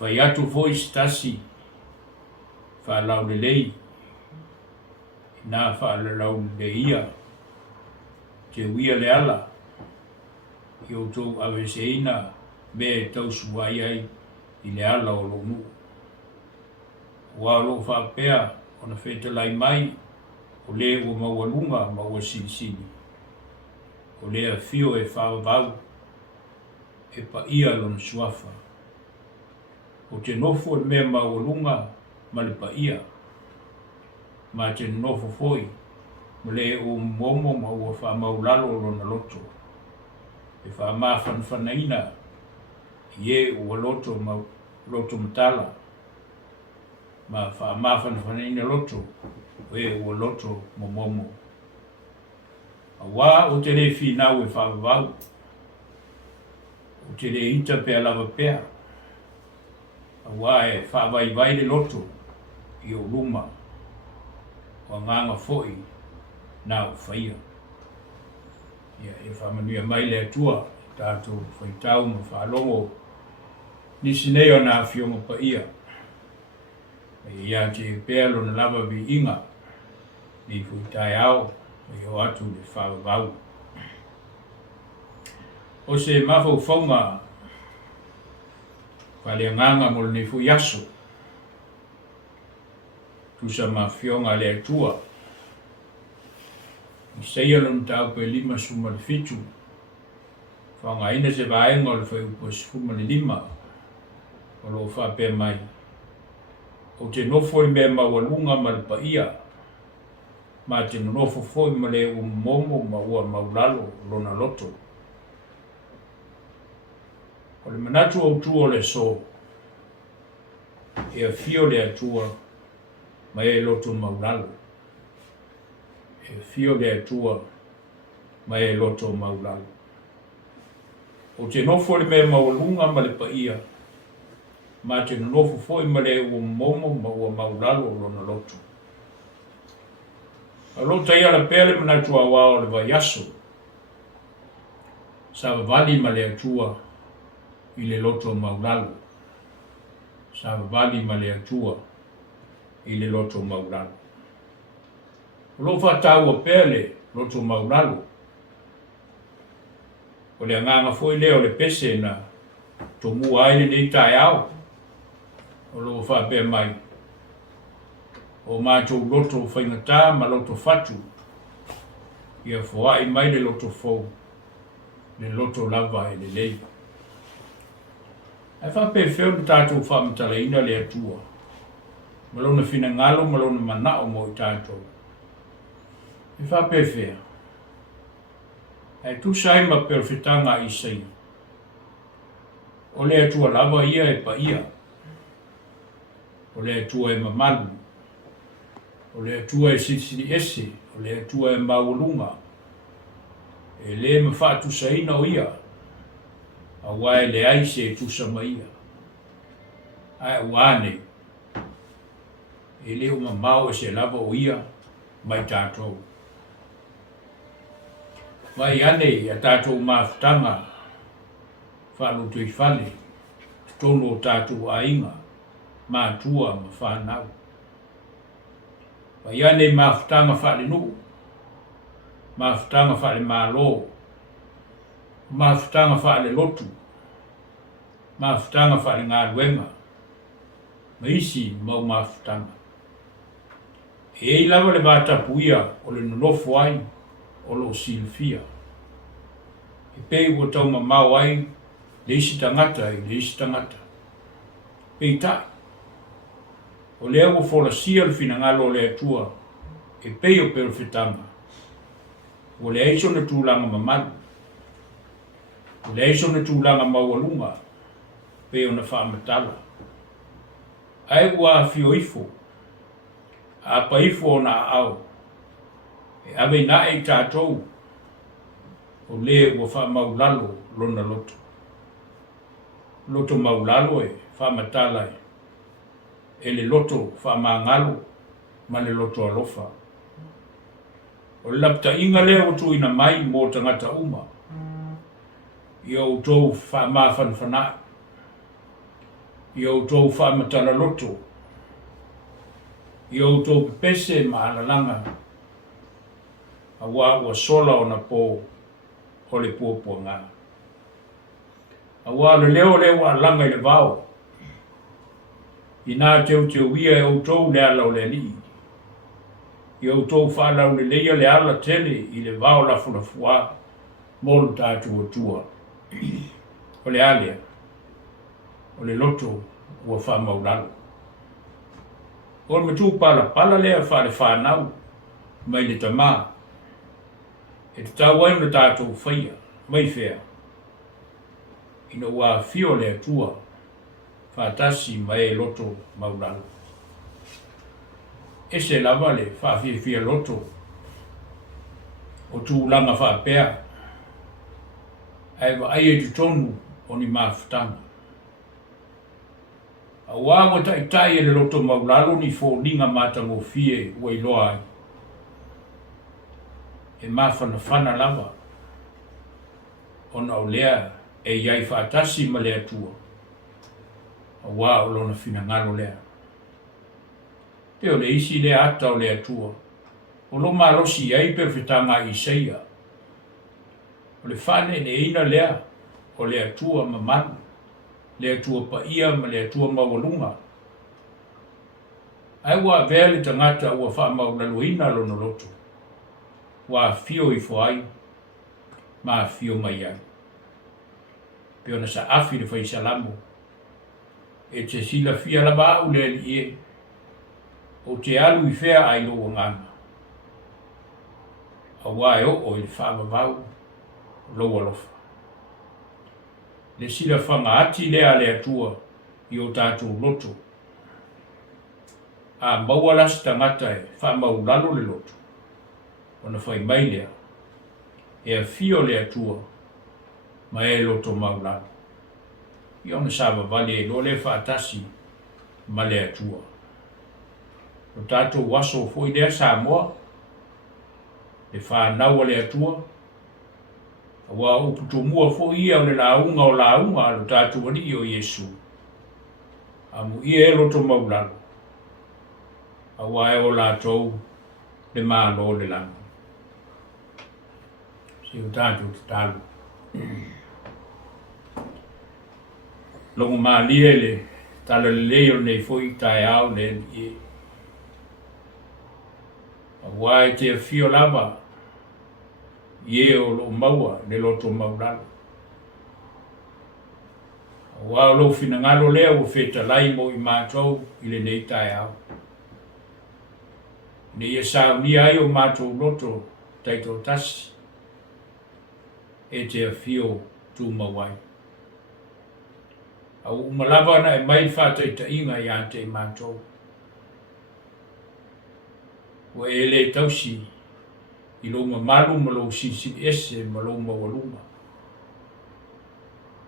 Whai atu voice tasi. Whaalau le lei. Nā whaalau le ia. Te uia le ala. i o tō aweseina me tau suai ai i le ala o lo nu. Ua lo whapea o na whetalai mai o le ua maualunga maua sinisini. O le a fio e Faivalu e pa ia lona suafa. O te nofo e mea maualunga ma le pa ia. Ma te nofo foi ma le o momo ma ua wha maulalo lona loto. E wha maa whanwhanaina ie ua loto matala. Ma wha maa whanwhanaina loto e ua loto momo. A wā o te le whinau e Faivalu. O te le ita pea lava pea. A wā e whaavaivai le loto i o luma. O nganga foi na o whaia. Ia e whamanuia mai le atua tātou whaitau ma whalongo nisi nei o nā whionga pa ia. Ia te pea lona lava vi inga ni whuitai au i o atu le Faivalu. O se mawhau whaunga whale nganga mo le fu yaso. Tusa ma whionga le atua. I seia lona tau pe 5 suma le fitu. Whaunga ina se vaenga o le whai upo suma le 5. O lo whape mai. O te nofo i mea maualunga ma le pa ia. Ma te nofo foi ma le momo ma ua maulalo lona loto. O le manatu au tua le so. E a fio le atua ma e loto maulalo. E fio le atua ma e loto maulalo. O te nofo le mea maualunga ma le pa ia. Ma te nofo foi ma le ua momo ma ua maulalo lona loto. A lota ia la pele manatu a wao le vaiaso. Sa vali ma le atua i le loto maulalo. Sa vali ma le atua i le loto maulalo. Lo whatau a pele loto maulalo. O le nganga foi leo le pese na tomu aile nei tai au. O lo whape mai. O mātou loto whaingata ma loto fatu. Ia whaai mai le loto fau. Le loto lava e le lei. Ai whape wheu na tātou whamatala ina le atua. Malona whina ngalo, malona manao mo i tātou. I whape whea. Ai tu sai ma perfetanga i sei. O le atua lava ia e pa ia. O le atua e mamalu. O le atua e sisiri ese. O le atua e maulunga. E le ma whaatu saina o ia. A wae le aise e tusa ma ia. Ai wane. E leo mamau e se lava o ia mai tātou. Mai ane a tātou mafutanga whalutu i whale. Tono o tātou a inga. Mātua ma whanau. Mai ane mafutanga whale nuku. Mafutanga whale mālo. Mafutanga whale lotu. Mafutanga whale ngā ruenga. Maisi mau mafutanga. E lava le vātapu ia o le nolofo ai o lo silfia. E pei ua tau mamau ai le isi tangata i le isi tangata. Pei tai. O le ua folasia le finangalo le atua e pei o perfetanga. O le aiso na tūlanga mamalu. O le aiso na tūlanga maualunga. Pei o na whaamatala. Ai ua fio ifo. A paifo na au. E ave na e tātou. O le ua wha maulalo lona loto. Loto maulalo e wha matala e. E le loto wha maangalo ma le loto alofa. O le lapta inga leo tu ina mai mō tangata uma. Ia o tōu wha mawhanwhanai. Ia o tōu wha matala loto. Ia o tō pese maalalanga. A wā ua sola o na pō o le pōpua ngā. Awa le leo le wa langa le vao. Ina teu ia e outou le ala o le li. I outou whanau le leia le ala tele i le vao la fua molu tātua tua. O le alea. O le loto ua whamaulalo. O le matu pala lea whare whanau mai le tamā. E te tāwai le tātou whaia, mai whea. Ina ua fio le atua, Tasi mai loto maulalo. E se lava le Faafia loto, o tu langa whapea, ai e tu tonu o ni mawhutanga. A wāwa tai e le loto maulalo ni fō ninga mātango fie ua iloa ai. E mawhana lava, ona o lea e iai Tasi ma le atua. A wā o lona whina ngalo lea. Te o le isi le ata o le atua. O lo marosi ai pe whetanga i seia. O le whane ne ina lea o le atua ma manu. Le atua pa ia ma le atua mawalunga. Ai wā vea le tangata ua wha maulaluina lona loto. Wā fio i fōai, ma fio mai ai. Pe ona sa afi le whai salamu. E te sila fia la bau le li e. O te alu i whea ai lo ngana. A wai o i le whaamavau lo alofa. Le sila whanga ati lea le atua i o tātou loto. A maualas tangata e whaamau lalo le loto. Ona whai mai lea. E a fio le atua ma e loto maulalo. I ona sāwa vale e lo le Tasi ma le atua. O tātou waso foi lea Samoa, le whānau le atua, a wā uputomua foi ia o le launga o launga lo tātou wani o Yesu. A mu ia e loto maulalo. A wā e o lātou le mālo le langa. Si o tātou te tālu. Longo mālia le tala le leo nei foi tai au le e. A wai te fio lava ie o lo maua le loto maulalo. A wai o lo fina ngalo lea o feta lai mo i mātou i le nei tai au. Nei e Saunia ai o mātou loto taito Tasi. E te fio tu mawai. A umalava na e mai whātai inga i ante i mātou. Wa e le tausi i lo malu ma lo sisi ese ma lo mawaluma.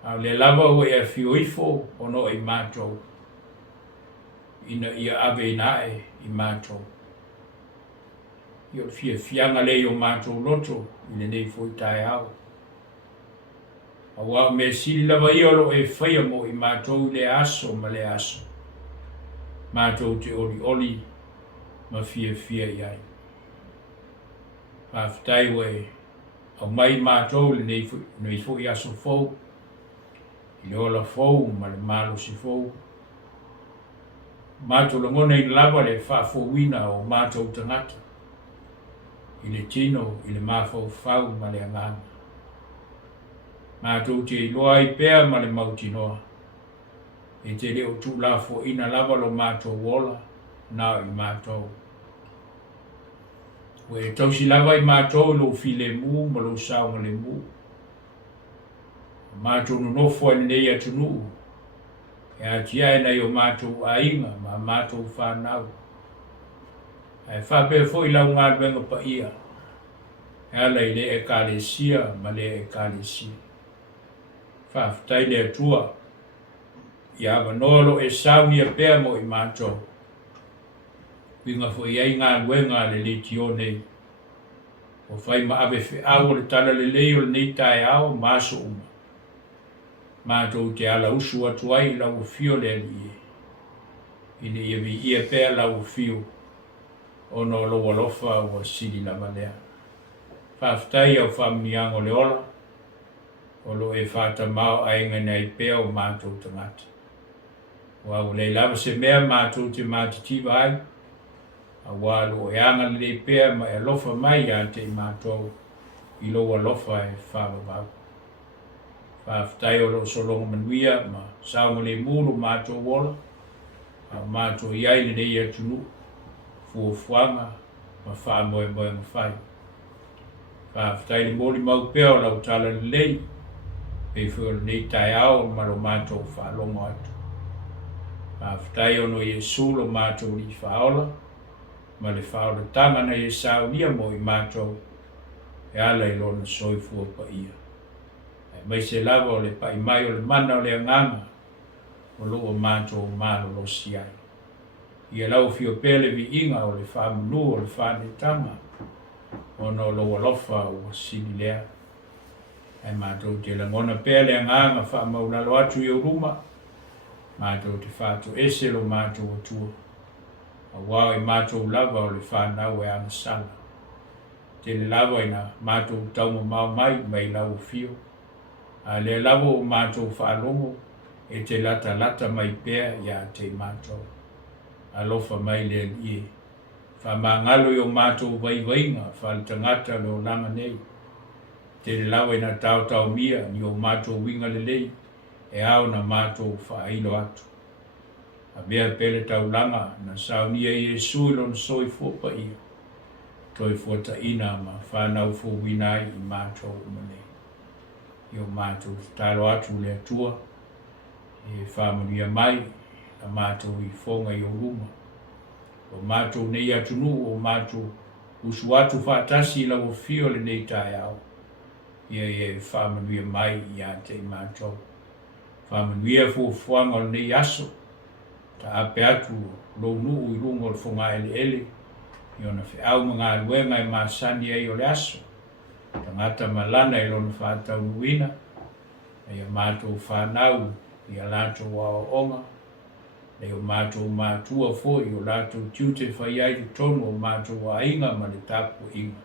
A le lava o e fio ifo o no i mātou. Ina ia ave inae i mātou. Io fia fianga le o mātou loto i le nei foi tai au. A wā me sili lava iolo e whaia mo i mātou le aso ma le aso. Mātou te oli ma fia iai. Whawhitai we au mai mātou le nei fo i aso fau. I le ola fau ma le malo si fau. Mātou langona i lava le whawhowina o mātou tangata. I le tino, i le mawhau fau ma le angana. Mātou te loa i pēr ma le mautinoa. E te leo tū la fo ina lava lo mātou wola, nā i mātou. We tausi lava i mātou lo fi le mū, ma lo saunga le mū. Mātou no nofo ane nei atunu. E ati ai nei o mātou ainga, ma mātou whanau. E whape fo i lau ngā duenga pa ia. E ala i le Ekalesia, ma le Ekalesia. Whawhitai le atua. I awa nolo e Saunia pēr mo i mātou. Winga fo i ai ngā luenga le Leitio nei. O whai ma awe whi au le tala le leo le nei tai au māso uma. Mātou te ala usu atu ai lau fio le ali e. Ine ia vi ia pēr lau fio. Ono lo walofa o sili la malea. Whawhitai au whamiango le ola. o lo e whātamau ainga nei pēo mātou tangata. Wa o le lava se mea mātou te mātitiwa ai, a wā lo e anga le pēa ma e lofa mai a te mātou I lo alofa e Faivalu. Whawhitai o lo solonga manuia ma saunga le mulu mātou wola, a mātou iai le nei atunu, fuafuanga ma whaamoe moe ma whai. Whawhitai le moli mau pēo lau tala le lei, pe whio nei tai ao ma lo mātou whaalonga atu. Whawhitai ono Iesu lo mātou li whaola, ma le whaola tanga na Sauniga mo I mātou, e ala I lona soifua pa ia. E mai se lava o le pai mai o le mana o le anganga, o loo mātou malo lo siai. Ia lau fio pele vi inga o le whamunu o le whanetanga, o no lo alofa o sini lea. E mātou te langona pele anganga whamaunalo atu I uruma, mātou te whātou ese lo mātou o tua. A wao I mātou lava o le whanau e ana sala. Te le lava ina mātou tauma mau mai mai lau fio. A le lava o mātou whaalongo e te lata mai pēa ia te mātou. Alofa mai le ie. Whamangalo I o mātou vaivainga whaalitangata le o langa nei. Te le lava ina tau mia ni o mātou winga le lei e au na mātou whaailo atu. A mea pele tau langa na Sauniga Iesu I lona soifua pa ia. Toi fuata ina ma whanau fuwinai I mātou umane. I o mātou talo atu le atua, e whamanuia mai, a mātou I whonga I o ruma. O mātou nei atunu o mātou usu atu whaatasi I lau fio le nei tai au. Ia e whamanuia mai I a te mātou. Whamanuia fuwanga o nei aso, ta ape atu lo nuu I rungo o whonga ele. I ona whiau mga luenga I māsani ai o le aso. Tangata malana I lona whātau nuina. Ia mātou whanau I a lātou wao onga. Ia mātou mātua fo I o lātou tiute whai ai ki tonu o mātou wa inga ma le tapu inga.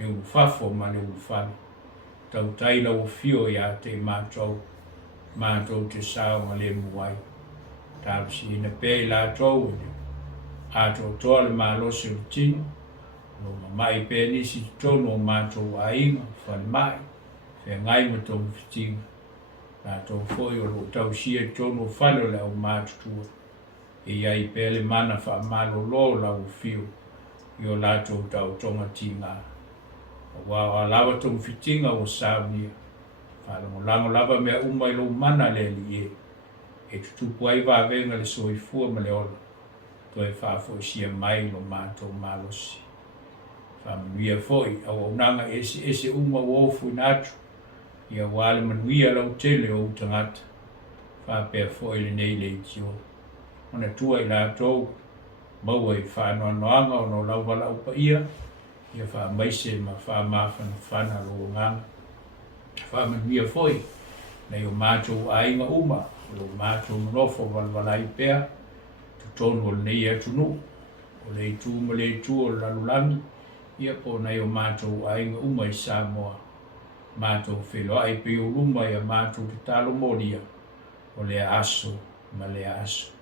Ia ufafo ma le ufale. Tau taila o fio I a te mātou. Mātou te sao ma le muai. Tāpisi ina pēi lātou ine. Ato toa le mālosi o tino, no mai pē nisi tono o mātou a inga, whale mai, whea ngai ma tō whitinga. Nā tō whoi o lo tau sia tono whale o lau mātutua. E iai pē le mana wha malo lo lau fio, I o lātou tau tonga tinga. Wa o lawa tō whitinga o Sauniga. Whale mo lango lava mea umai lo mana le li e. E tutupu ai wā venga le soifua ma le ola. Toi whaafosia mai lo mātou malosi. Whamanuia foi, au nanga ese uma wofu natu, ia wale manuia lau tele o utangata. Whapea foi le nei Leitio. Ona tua I lātou, maua I whanoanoanga o no lau wala upa ia whamaise ma whamawhana whana lo nganga. Whamanuia foi, nei o mātou ainga uma, lo mātou mnofo walwalai pea, tonu o nei atunu, o le tu ma le tu o lalulangi, ia po nei o mātou ainga uma I Samoa. Mātou wheloa I pe o luma ia mātou te talo moria, o le aso ma le aso.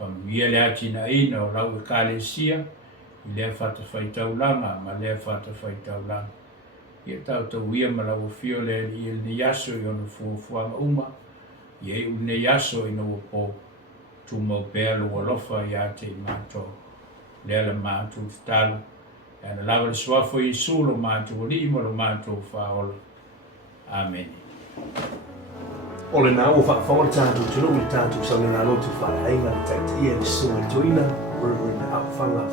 Whamuia le atina ina o lau Ekalesia, I lea whatawhaitaulanga ma lea whatawhaitaulanga. Ia tau ia ma lau fio le I le yaso I ono fuafuanga uma, ia I une yaso I no po. Tu mau pēr lo alofa I a te mātou. Lea le mātou te talo. E na lawa le swafo Iesu lo mātou li ima lo mātou whaola. Amen. O le nā o whakawhanga tātou tunu I tātou Sauniga Lotu whaainga le taitia le sunga tuina, Reverend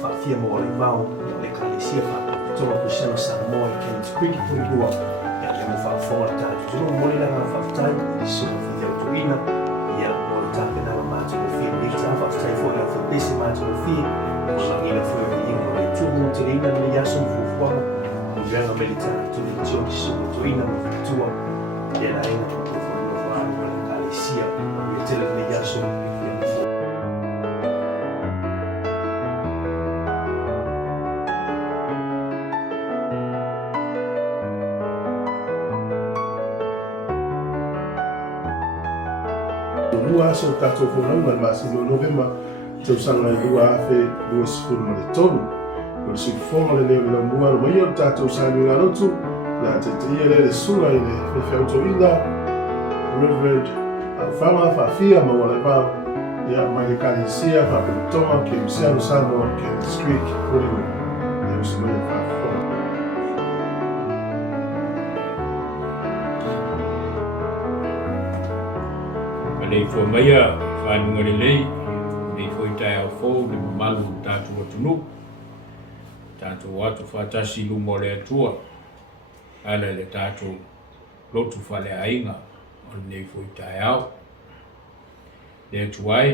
Faafia Maualaivao-Esera, le Ekalesia Faapotopotoga Samoa I Kenneth Creek Puigua. E le mo whakawhanga tātou tunu mori langa whakawhai I sunga whiteu tuina. Ia o le tāpena o mātou Whaftai fo na Aufaipese mātou fi, o langina fo I ingo le tumu te reina le yaso fufuanga, o venga melita tu le tio ki sumu tuina mo tua, e la ina o fo no fo anu le Ekalesia, o tele le yaso lua so tatou fonaunga le masino November tau sanga i lua afe lua sifuru ma le tolu. O le sifonga le leo le lamua ma ia o tatou Sauniga Lotu na te ia le sula i le Fiso Reverend Sekuini Faafia Maualaivao-Esera ia mai Ekalesia Faapotopotoga Kerisiano Samoa Street Hollywood e o Sekuini Faafia. Malei fo maia whanunga le lei, nei fo i tai au fōu le mamalu tātou atunu, tātou watu whātasi lumo le atua, ala le tātou lotu whale ainga, o nei fo i tai au. Le atuai,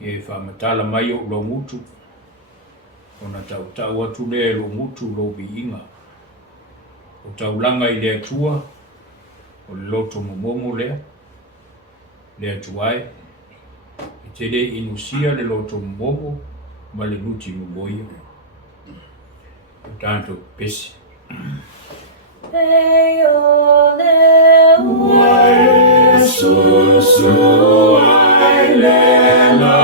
e whamatala mai o lo mutu, o na tau atu le lo mutu lo bi inga. O taulanga i le atua, o le loto momomo lea, le atuai, i tele inusia le loto momo, ma le nuti momoia. O tanto pesi. Ei o le ua susu ai le la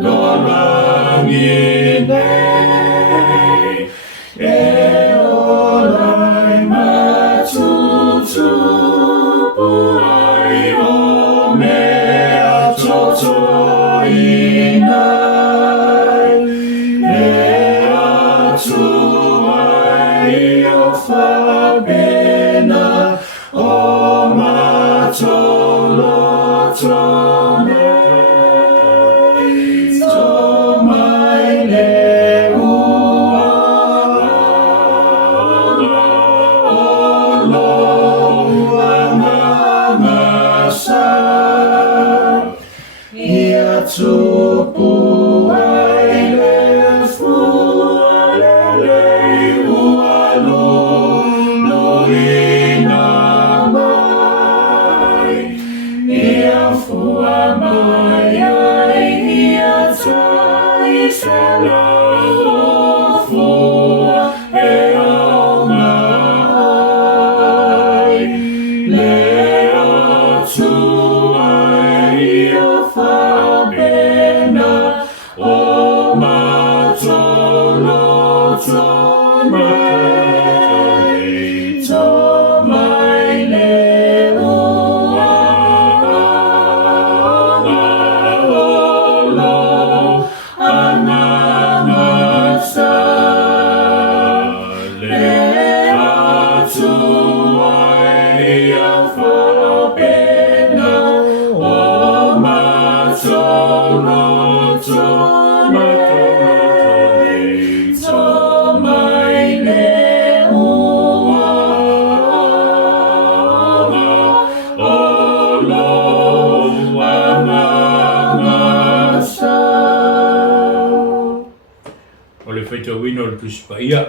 lo langi nei. E o lai matutu puai o mea toto inai. Le atu ai o whabena o matolo tone. To mai le ua o lo angangasa. Ia tupu ai le fua le ua luina mai. Ia fua mai ai ia tai sela o fua e au mai. Le atu ai o whabena o matolo tone. To mai le ua o lo angangasa. Le atu ai a whabena o matolo tone. To mai le ua o lo angangasa. O le whaitawina o le tusi paia,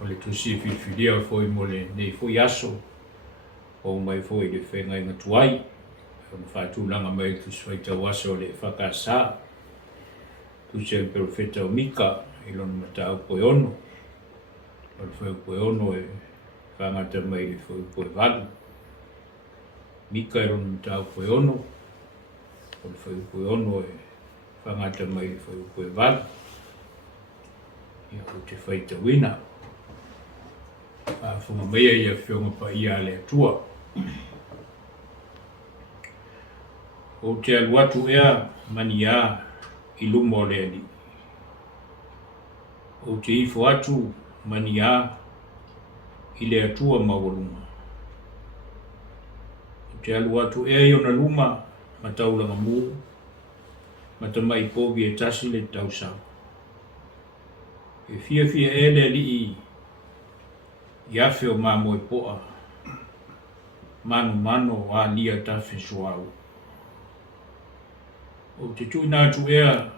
o le tusi whiwhiria foi mo le nei foi aso, o mai foi le whenga inga tuai, o le whātūlanga mai le tusi whaitau aso o le whakasā, tusi e perofeta o Mika, i lona matau koe ono, o le whau koe ono e whangata mai le whau koe valu. Mika i lona matau koe ono, o le whau koe ono e whangata mai le whau koe valu. Ia o te whaitawina. Whunga mea ia whionga pa ia le atua. O te aluatu ea mani a i lumo le ali. O te ifo atu mani a i le atua mawaluma. O te aluatu ea i ona luma mataulanga mū, matamai povi e tasi le tausau. E fia ele li i afe o mamo e poa, mano a lia tafe soau. O te tui nātu ea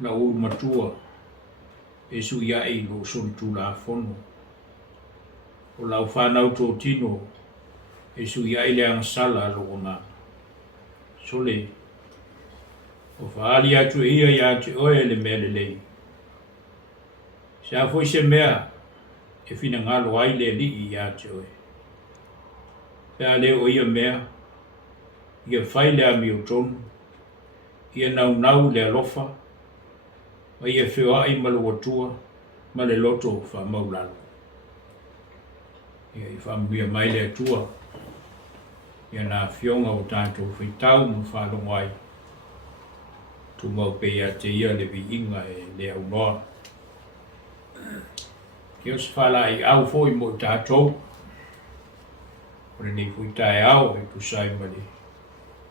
la uru matua, e su iai lo son tu la fono. O lau whanau tō tino, e su iai le angasala lo ona. Sole, o whaali atu ia ia te oe le mele lei. Sa foi se mea, e fina ngalo ai le li i ia te oe. Sa le o ia mea, ia whai lea mi o tonu, ia nau lea lofa, ma ia whio ai malu atua, ma le loto wha maulalo. Ia I whambuia mai lea tua, ia nā whionga o tātou whitau ma whalongwai, tu mau pēia te ia le vi inga le au noa. Ki o se whala I au fōi mo tātou, ore nei whitae au e tu sai mali,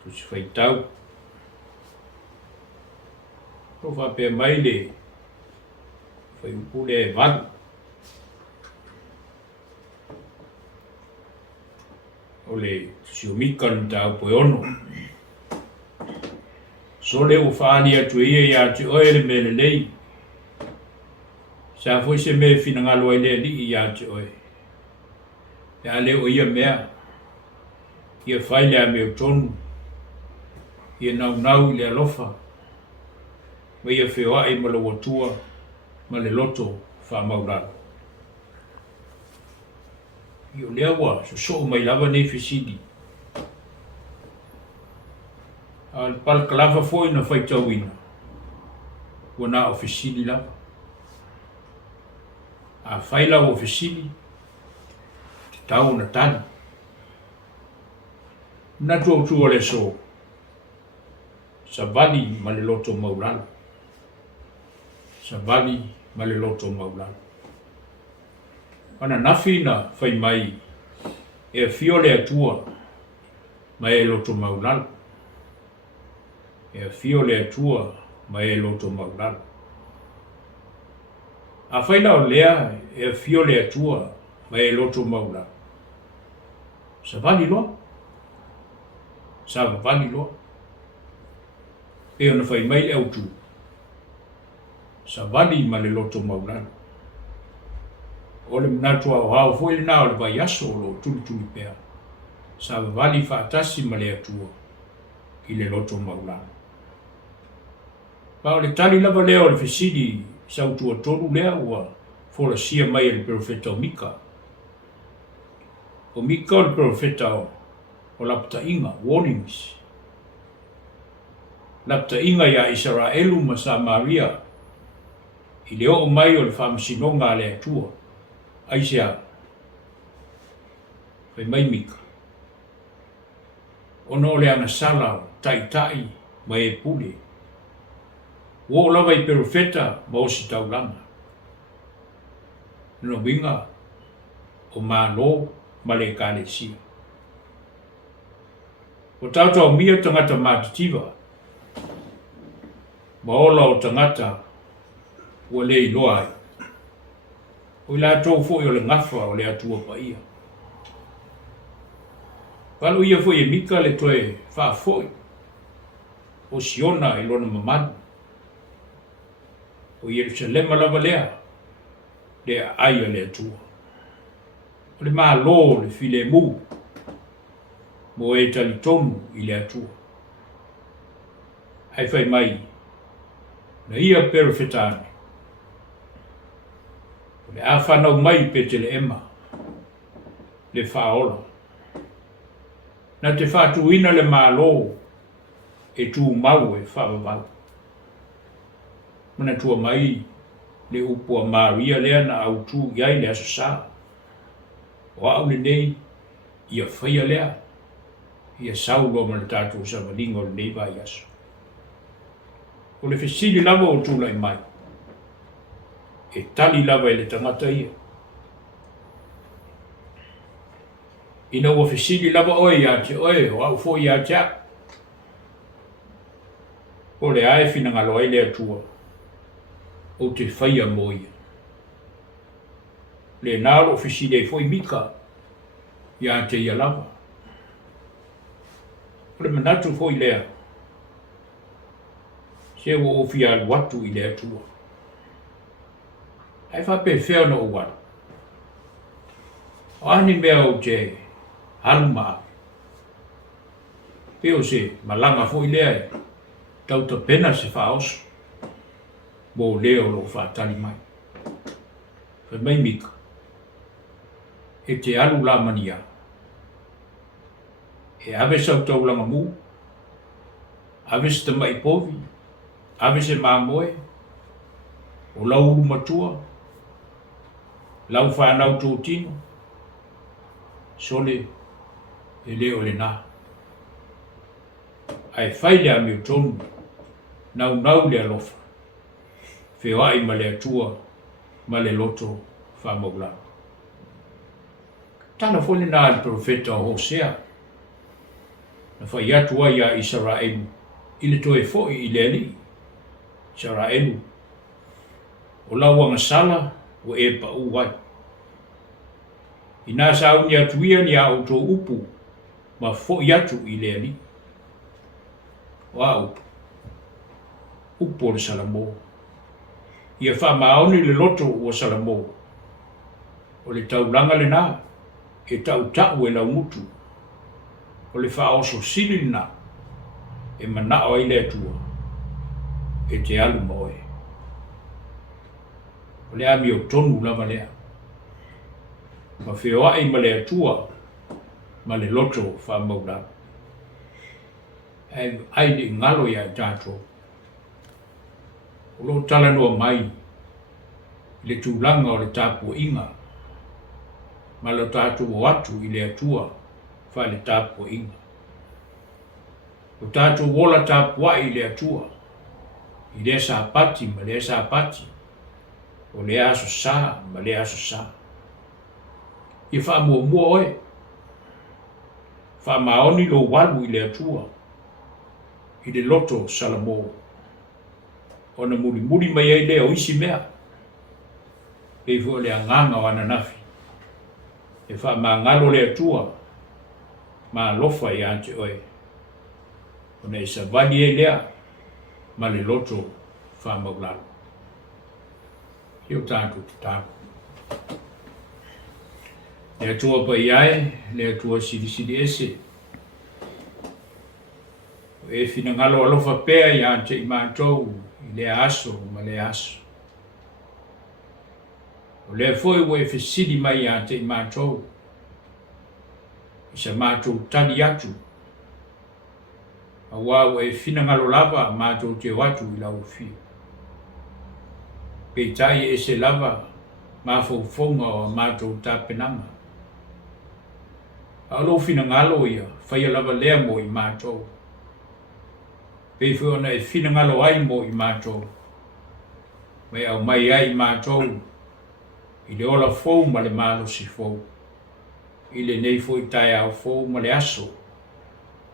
tu si whitau. Ko whapea mai le, whaiupule e valu. O le si o mika ni tau poe ono. So le o whaani atu ia te oe le mele lei. Sa foi se me fina ngalo ai le li ia te oe. Ia le o ia mea. Ia whai lea me o tonu. Ia nau le alofa. Ma ia whioa ai ma le watua. Ma le loto wha mauraro. Io lea wa so mai lava nei fisidi. Al pal kalava foi na fai tauina. Wana ofisili lava. A faila ofisili. Tau na tani. Na tu ole so. Sabali ma le loto mauralo. Sabali ma le loto mauralo. Ana nafi na fai mai e fiole atua ma e loto maulalo. E fiole atua ma e loto maulalo. A fai lao lea e fiole atua ma e loto maulalo. Sa vali loa. Sa vali loa. E ona fai mai e autu. Sa vali ma le loto maulalo. Ole mnatua o hao foi na o le vai aso lo tuli pea. Sa vali fa tasi ma le atua I le loto maulano. Pa o le tali lava lea o le fesidi sa utua tolu lea ua fora sia mai le profeta o Mika. O Mika o le profeta o lapta inga, warnings. Lapta inga ia Israelu ma Samaria. I le o mai o le whamasinonga le atua. Aisea, fai mai Mika. Ono le ana sala tai ma e pule. Wo lava I profeta ma o si taulanga. No winga o malo ma le Ekalesia. O tauta o mia tangata matitiva. Ma ola o tangata ua le iloa ai. O la tau foi o le ngafa o le atua pa ia. Palu ia foi e Mika le toe Faafoi. O siona I lona mamanu. O Yerusalema lava lea. Le aia le atua. O le maa lo le file mu. Mo e talitonu I le atua. Hai fai mai. Na ia perfetane. Le awhanau mai pe te le ema, le whaola. Na te whatuina le malo, e tū mau e whawawau. Mana tua mai, le upua Maria lea na au tū iai le asasa. O au le nei, ia whaia lea, ia saulo mana tātou sa malingo le nei vai aso. O le fesili lava o tūlai mai. E tali lava le tangata ia. Ina ua fesili lava oe ia te oe, o au fo ia te a. O le ae fina ngalo ai le atua. O te whaia moia. Le naro fesili e foi Mika. Ia te ia lava. O le manatu foi lea. Se ua ofia alu watu I le atua. Ai fa pe feo no wan. O ani mea o te halma. Peo se malanga fo I lea tauta pena se faos. Mo leo lo fa tali mai. Fa mai Mika. E te alu la mania. E ave sau taulanga mu. Avis te mai povi, avis e mamoe, o lau matua, lau whanau tō tino, sole e leo le nā. Ai whaile a meo tonu, nau le alofa, whewai ma le atua, ma le loto whamaulau. Tana fole nā le profeta o Hosea, na whai atua ia Israelu, i le toe fo'i i le ali, Israelu, o lauanga sala o e pa uwai. I nā sauni atuia ni a auto upu, ma fo'i atu i le ali. Wa upu le Samoa. Ia whamaoni le loto o Samoa. O le taulanga le nā, e tau e lau mutu. O le whaoso sili nā, e manao ai le atua, e te alu moe. O le ami o tonu lava lea. Ma whioa ai ma le atua, ma le loto whamaulau. Ai ni ngalo ia tātou. O lo tala noa mai, le tūlanga o le tāpua inga, ma lo tātou o atu i le atua, wha le tāpua inga. O tātou wola tāpua i le atua, i le sa pati ma le sa pati, o le aso sa ma le aso sa. I wha mua oe, wha maoni lo walu i le atua, i le loto Samoa. O na muri mai ai lea o isi mea. Pei fo le anganga o ananafi. E wha ma ngalo le atua, ma lofa i ante oe. O na isa vali ai lea, ma le loto wha maulalo. Hio tāku te tāku. Le atua pa iai, le atua sidi ese. E fina ngalo alofa pea i ante i mātou i le aso ma le aso. O le foi wo e fesidi mai i ante i mātou. I sa mātou tani atu. A wā e fina ngalo lava mātou te watu i lau fio. Pei tai e se lava mawhauwhaunga o mātou tāpenanga. A lo fina ngalo ia, whaia lava lea mo i mātou. Pei whiona e fina ngalo ai mo i mātou. Mai au mai ai mātou. I le ola fau ma le malo si fau. I le nei fo i tai au fau ma le aso.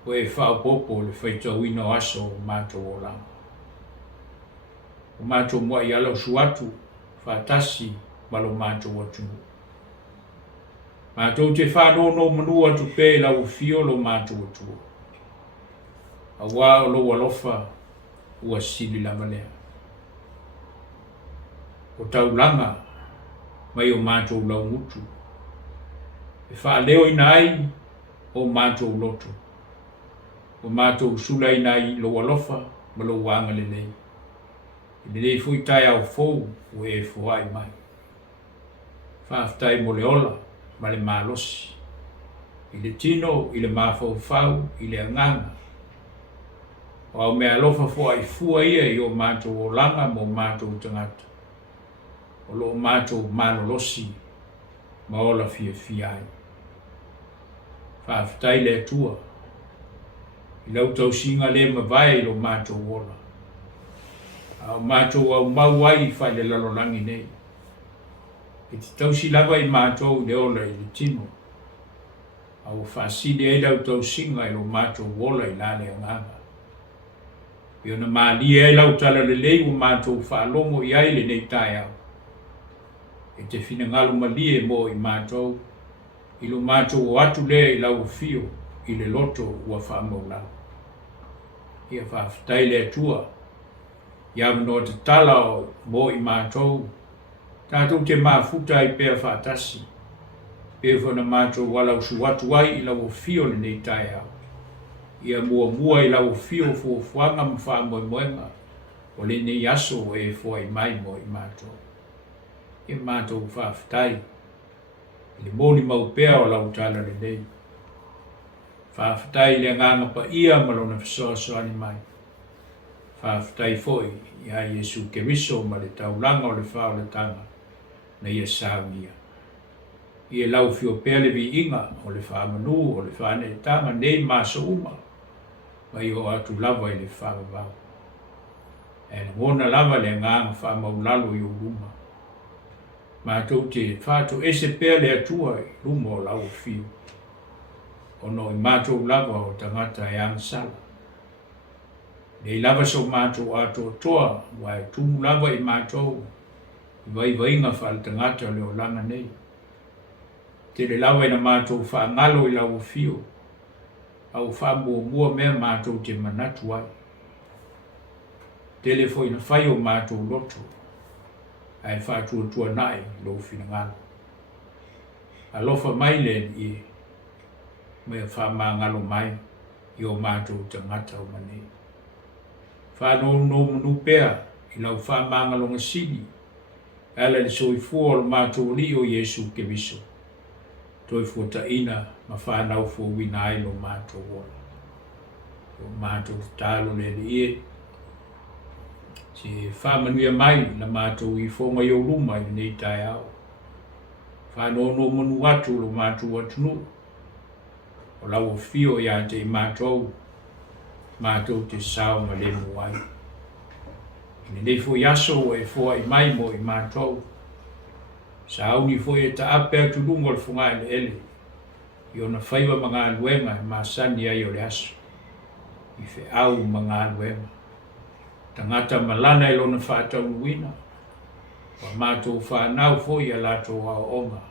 O e Faapotopotoga le whaitauina o aso mātou o langa. O mātou mua i alau suatu, whātasi ma lo mātou atu. Mātou te whānono manu atu pē lau fio lo mātou atu. A wā o lo alofa ua sili lava lea. O taulanga mai o mātou lau mutu. E wha leo ina ai o mātou loto. O mātou sula ina ai lo alofa ma lo wanga le nei. I le nei fui tai au fou o e fuai mai. Whaftai mo le ola ma le malosi. I le tino, i le mawhau, i le anganga. O au mea lofa fua i fua ia i o mātou o langa mo mātou tangata. O lo mātou malolosi ma ola fia ai. Whaftai le atua. I lau tau singa le mawai lo mātou ola. Au mātou au mau ai whai le lalolangi nei. E te tau si lava i mātou le ola i le tino. Au whaside e lau tau singa i lo mātou ola i lale anganga. Io na malia e lau tala le lei o mātou whaalongo i aile nei tai au. E te whina ngalo malie mo i mātou, i lo mātou o atu lea i lau fio i le loto ua whaamaulau. Ia whaftai le atua, ia mno te tala o mo i mātou, tātou te mafuta i pēr whaatasi, pēr whana mātou walau suatu ai i lau fio le nei tai au. Ia mua i lau fio fuanga mwha moenga, o le nei aso e fua i mai mo i mātou. Ia mātou whaftai, i le moni maupea o lau tala le nei. Whaftai le nganga pa ia malona fisoa soani mai. whaafitai foi ia Iesu Keriso ma le taulanga o le whao le tanga na ia Sauniga. Ia lau fio pea le vi inga o le whaamanu o le whaane tanga nei maso uma ma i o atu lava i le whaavavau. E na ngona lava le nganga whaamaulalo i o luma. Mātou te whātou ese pea le atua i luma o lau fio. Ono i mātou lava o tangata e angsala. Nei lava so mātou ato toa, wai tumu lava i mātou, i vai inga whaal tangata o leo langa nei. Te le lawa ina mātou wha ngalo i lau fio, au wha mua mea mātou te manatu ai. Te le fo ina whai o mātou lotu, ai wha tua nai lo fina ngalo. Alofa mai le i mea wha maa ngalo mai i o mātou tangata o manei. Wha no manu pea i lau wha maa ngalo ngasini, ala le soifua o mātou li o Iesu Keriso. Toi fuata ina ma whanau fu wina ai lo mātou wala. O mātou talo le ie. Si whamanuia mai na mātou i whonga i o luma i nei tai au. Whanono manu atu lo mātou atunu. O lau o fio ia te i mātou te sao ma le muai. Ine nei fo yaso e fo i mai mo i mātou. Sauni foi e ta apea tulungo le funga ele ele. I ona whaiwa mga aluenga e maasani ai o le aso. I fe au mga aluenga. Tangata malana e lona whaatau nuina. Wa mātou whanau foi a lato a onga.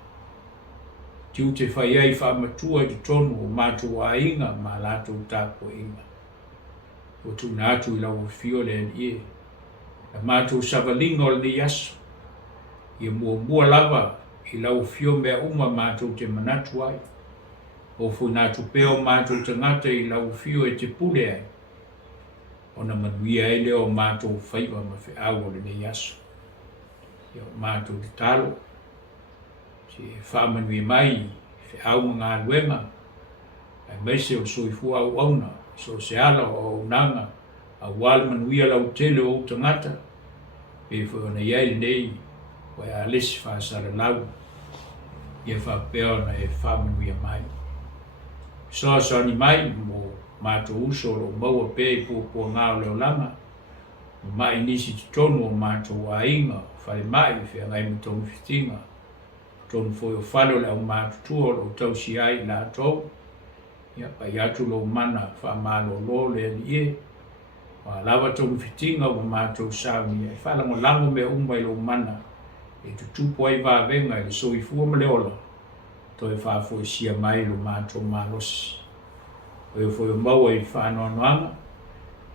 Tiu te whai ai whaamatua di tonu o mātou a inga ma lato tapo inga. O tu nātu i lau o fio le ie. Na mātou savalinga o le ni aso. Ia mua lava i lau fio mea uma mātou te manatu ai. O fu nātu peo mātou tangata i lau fio e te pule ai. O na manuia e leo mātou whaiva ma whi au o le nei aso. Ia mātou te talo. Si whamanuia mai whi au mga aluenga. Ai meise o soifu au auna. So se ala o nanga. A wale manuia lau tele o tangata. E whi ona iai nei. Wa a lesi whaasara lau, ia whapeo na e whamanuia mai. Soani mai mo mātou uso lo maua pe i pōpua ngāo leo langa, mo mai nisi te tonu o mātou a inga, whare mai whia ngai mo tonu whitinga, tonu foi o whalo leo mātou tua lo tausi ai la tau, ia pai atu lo mana whamalo lo le ni e, wa lawa tonu whitinga o mātou Sauniga, e whalango lango me umai lo mana, e tu tupu ai venga e le soifua ma le ola. Toi whaafoi sia mai lo mātou malosi. O e foi o maua i whaanoanoanga,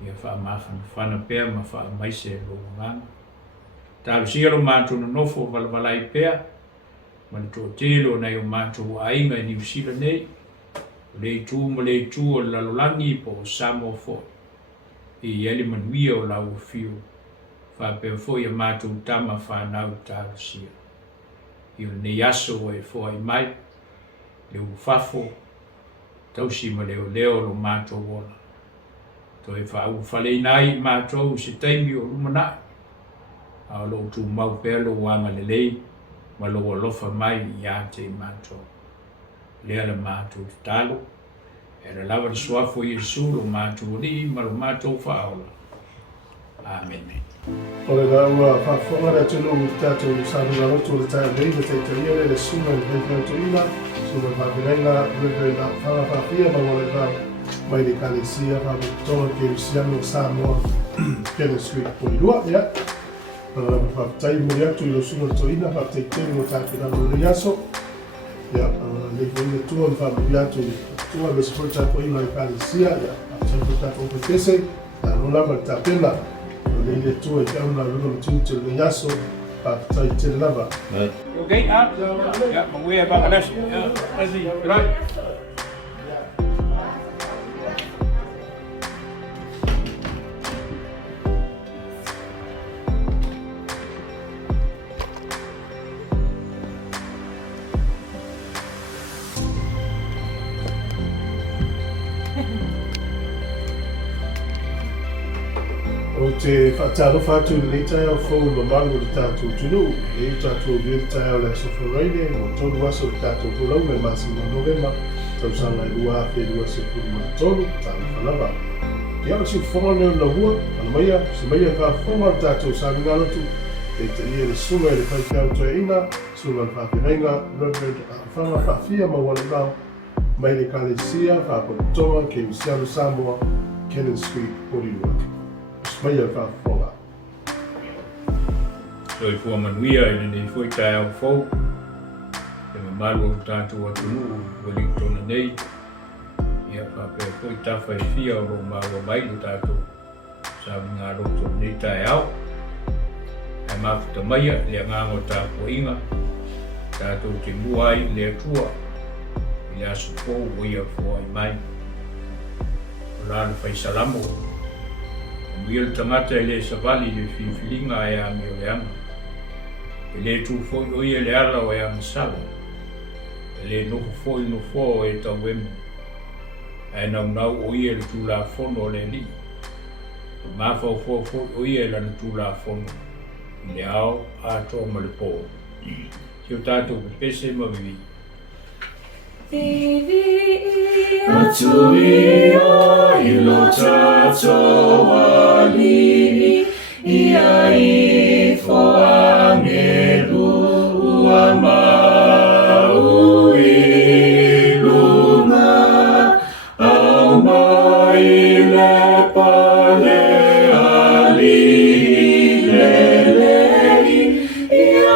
ia whaamawhana whana pea ma whaamaise lo nganga. Tālu sia lo mātou na nofo walawalai pea, ma le tō telo nei o mātou ainga i New Zealand nei, o le tū ma le tū o lalolangi po Samoa fo, i yeli manuia o lau fio. Whapea foi a mātou tama whanau tālu sia. I o nei aso e fo ai mai, leo whafo, tausi ma leo lo mātou wala. Toi whau whalei nai mātou se taimi o lumanai. A lo tu mau pea lo wanga lelei, ma lo alofa mai i ate mātou. Lea la mātou te talo, e la lava le suafo Iesu lo mātou li, ma lo mātou whaola. Amen. O le ua whaafonga rea tunu tātou Sauniga Lotu o le tae nei, le teitaia le suna i Reverend ina, suna whaawirenga Reverend Faafia Maualaivao-Esera mai le Ekalesia, Faapotopotoga, Kerisiano, Samoa, Kerisiano, Poirua, ia. Whaatai muri atu i lo suna toina, whaatai tēri o tātou namo le aso. Ia, le koina tua ni whaamuri atu i tua le sifoi tātou ina le Ekalesia, ia, tātou tātou Aufaipese, na nolama le tāpena. Le tua i kauna luno tutu le yaso pa tai te lava. Okay, yeah, my way about this. Yeah, right. O te whaataro whātu le tai au whau mamaru o le tātou tunu, e tātou vio le tai au le asoforeine, o tonu aso le tātou pulau me masi no novema, tau sanga i ua hape lua se puru ma tonu, tālu whanava. Ki ala si whonga neo na hua, ala maia, se maia ka whonga le tātou Sauniga, e te ia le sunga e le whaikau tua ina, sunga le whawhirenga, Reverend Faafia Maualaivao, mai le Ekalesia, Faapotopotoga, Kerisiano, Samoa, Kenan Street, Porirua. Maia whawhonga. So i fua manuia i nei fwoi tai au fau, e me malu o tātou atunu o Leitio nei, ia whapea fwoi tawhai fia o ro maua mai o tātou Sauniga Lotu nei tai au. E mafuta maia le ngango tāpua inga, tātou te mua ai le atua, i le aso fau o ia fua i mai. O lana Faisalamo, Mia le tangata le savali le fifilinga e a mio le anga. Le Tufue o ia le ala o e a masala. Le nuku foi no fo e tau wemu. E nau o ia le tula fono le li. Mafa o fo o ia le tula fono. Le ao a to ma le po. Kio tātou pese ma vivi. Atuia ilo tātou ali ia I whaangeru ua mau I lunga au mai le pale ali lelei ia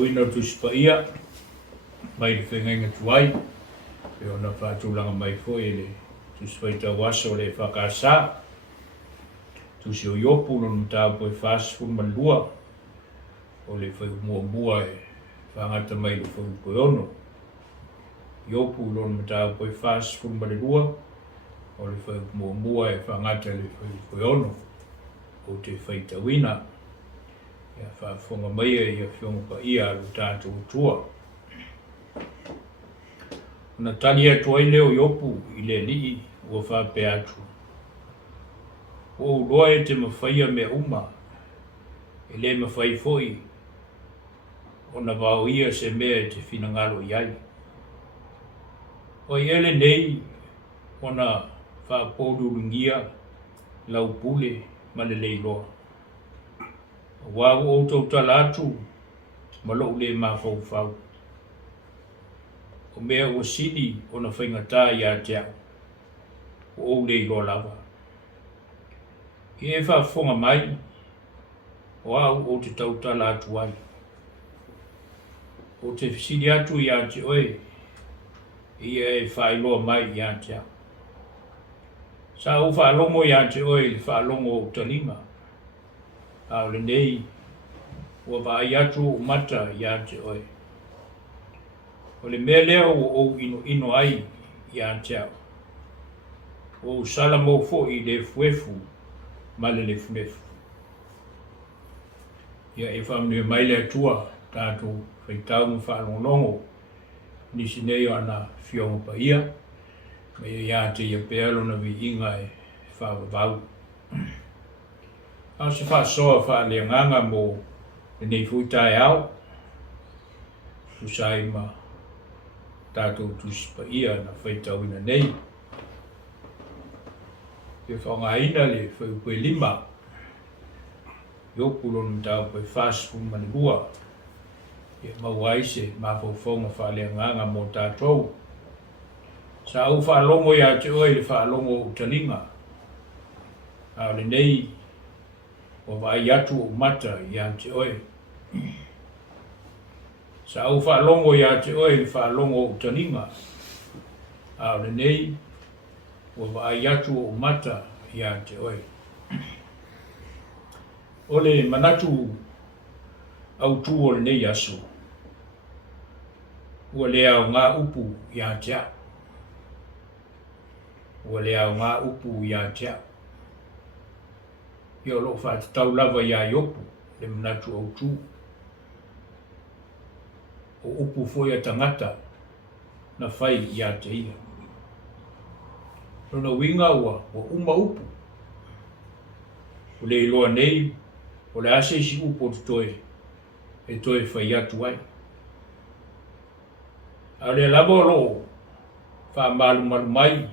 Wina tuspaia mai le whengainga tuai e ona whātulanga mai fwoi le tuspaita waso le whakasa tusi o iopu no mtāpo e Faasafune malua o le whai mua e whangata mai le whai koeono iopu no mtāpo e Faasafune malua o le whai mua e whangata le whai koeono o te whaitawina Ia whaafonga mai ia whionga ia alu tātou tua. Ona tali atu ai leo iopu I le lii ua whape atu. O uloa e te mawhaia mea uma, e le mawhai foi, ona wao ia se mea e te whinangalo iai. O ele nei, ona whaapōrurungia, lau pule, ma le leiloa. Wau o tau talatu, ma lo le mawhau. O mea o sidi, ona whaingatā ia te au. O leiloa lava. E whaafonga mai, o au o te tautala atu ai. O te sidi atu I ate oe, ia e whaeloa mai I ate au. Sa o whaalongo I ate oe, le whaalongo o talima. Au le nei, ua vai atu o mata I ate oe. O le mea leo o ino ai I ate au. O salamo fo I le fuefu, male le funefu. Ia e whamnua mai le atua, tātou whaitau mu whaalongonongo, nisi nei ana whionga pa ia, me ia te ia pealo na vi inga e Faivalu. Au se whaasoa whaaleanganga mo nei fuitai au, susai ma tātou tusi pa ia na whaitau ina nei. Ke whangaina le whaupe lima, Yopulo ni tau pe Faleisafu manibua, e mauaise mawhauwhaunga whaaleanganga mo tātou. Sa au whaalongo ia te oe le whaalongo utalinga. Au le nei, o vai atu o mata ia te oe. Sa au whaalongo ia te oe le whaalongo utalinga. Au le nei, o vai atu o mata ia te oe. O le manatu au tu o le nei aso. Ua le au ngā upu ia te au. Ua le au ngā upu ia te au. Ia lo whaatau lava ia iopu le manatu au tu. O upu foi a tangata na whai ia te ia. Rona winga ua o uma upu. O le iloa nei, o le ase si upo te toe, e toe whai atu ai. A le lava o loo, wha malu mai,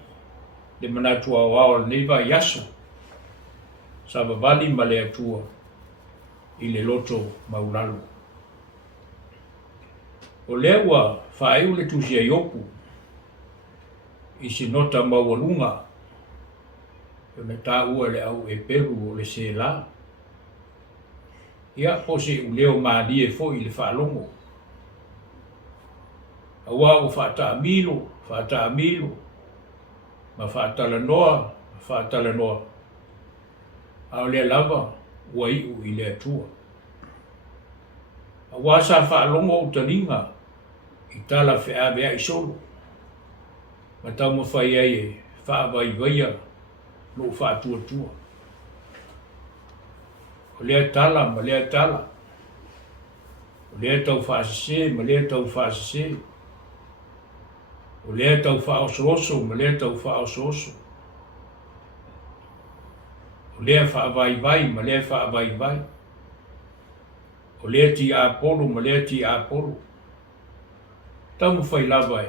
le manatu au au le neiva yaso, sa vavali ma le atua, I le loto maulalu. O le ua whaeu le tusia iopu, I si nota maualunga, o le tā ua le au e peru o le se la. Ia po se u leo maali e fo I le whaalongo. Awa o whaata amilo, ma whaatala noa. Au le lava, ua iu I le atua. Awa sa whaalongo o talinga, I tala whea vea I solo. Ma tau mawhai ai e whaavaivaia, lo whaatua. O lea tala, ma lea tala. O lea tau whaasase, ma lea tau whaasase. O lea tau whaoso, ma lea tau whaoso. O lea whaavaivai, ma lea whaavaivai. O lea ti apolo, ma lea ti apolo. Tau mawhai lava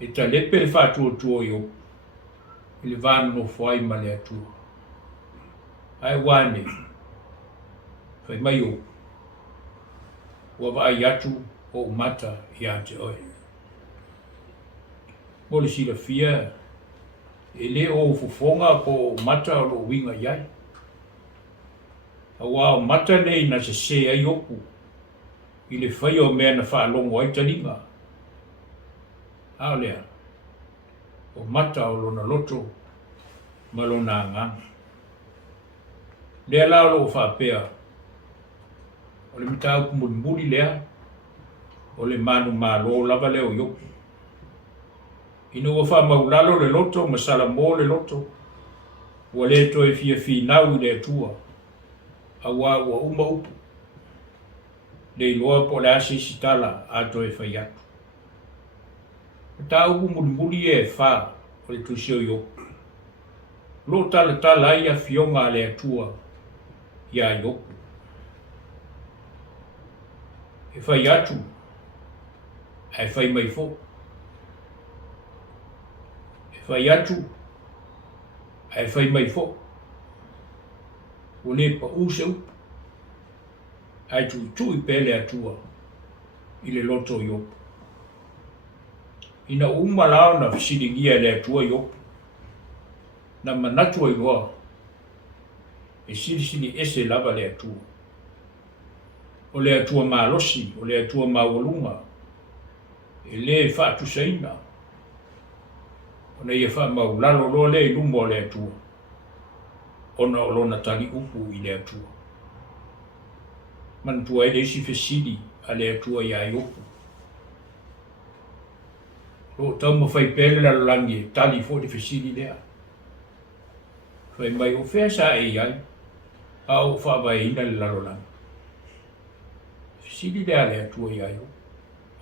e ta lepe le whaatua yo. I le vānu no whai ma lea tua. Ai wane. Whai mai o. Ua vai atu o mata I ate oe. Mo le sila fia. E le o fufonga po mata o lo winga iai. Awa o mata nei na se ai opu. I le whai o mea na whaalongo ai talinga. Ao lea. O mata o lona loto. Ma lona nganga. Lea lao lo whaapea. O le mitau kumuri lea. O le manu malo lava leo yoku. Ino wa wha maulalo le loto, masala mo le loto. Ua le toi fia nau I le atua. awa ua uma upu. Nei loa po le asisi tala ato e whai atu. Ta upu mulimuli e wha o le tusio i opu. Lo tala ai a fionga le atua ia i opu. E whai atu, ai whai mai fo. E whai atu, ai whai mai fo. O le pa use upu. Ai tu i pele atua i le loto i opu. Ina uma lao na fisiringia le atua i opu. Na manatua i loa. E sirisini ese lava le atua. O le atua malosi, o le atua mawalunga. E le whaatu saina. O na ia wha maulalo lo le lumo o le atua. Ona o lona tali upu i le atua. Mantua e isi fesidi a le atua ia i opu. Lo tau ma fai pele la langi tali fo di fesidi lea. Fai mai o fea sa e iai. A o wha vai ina le lalo langi. Fesidi lea le atua ia i opu.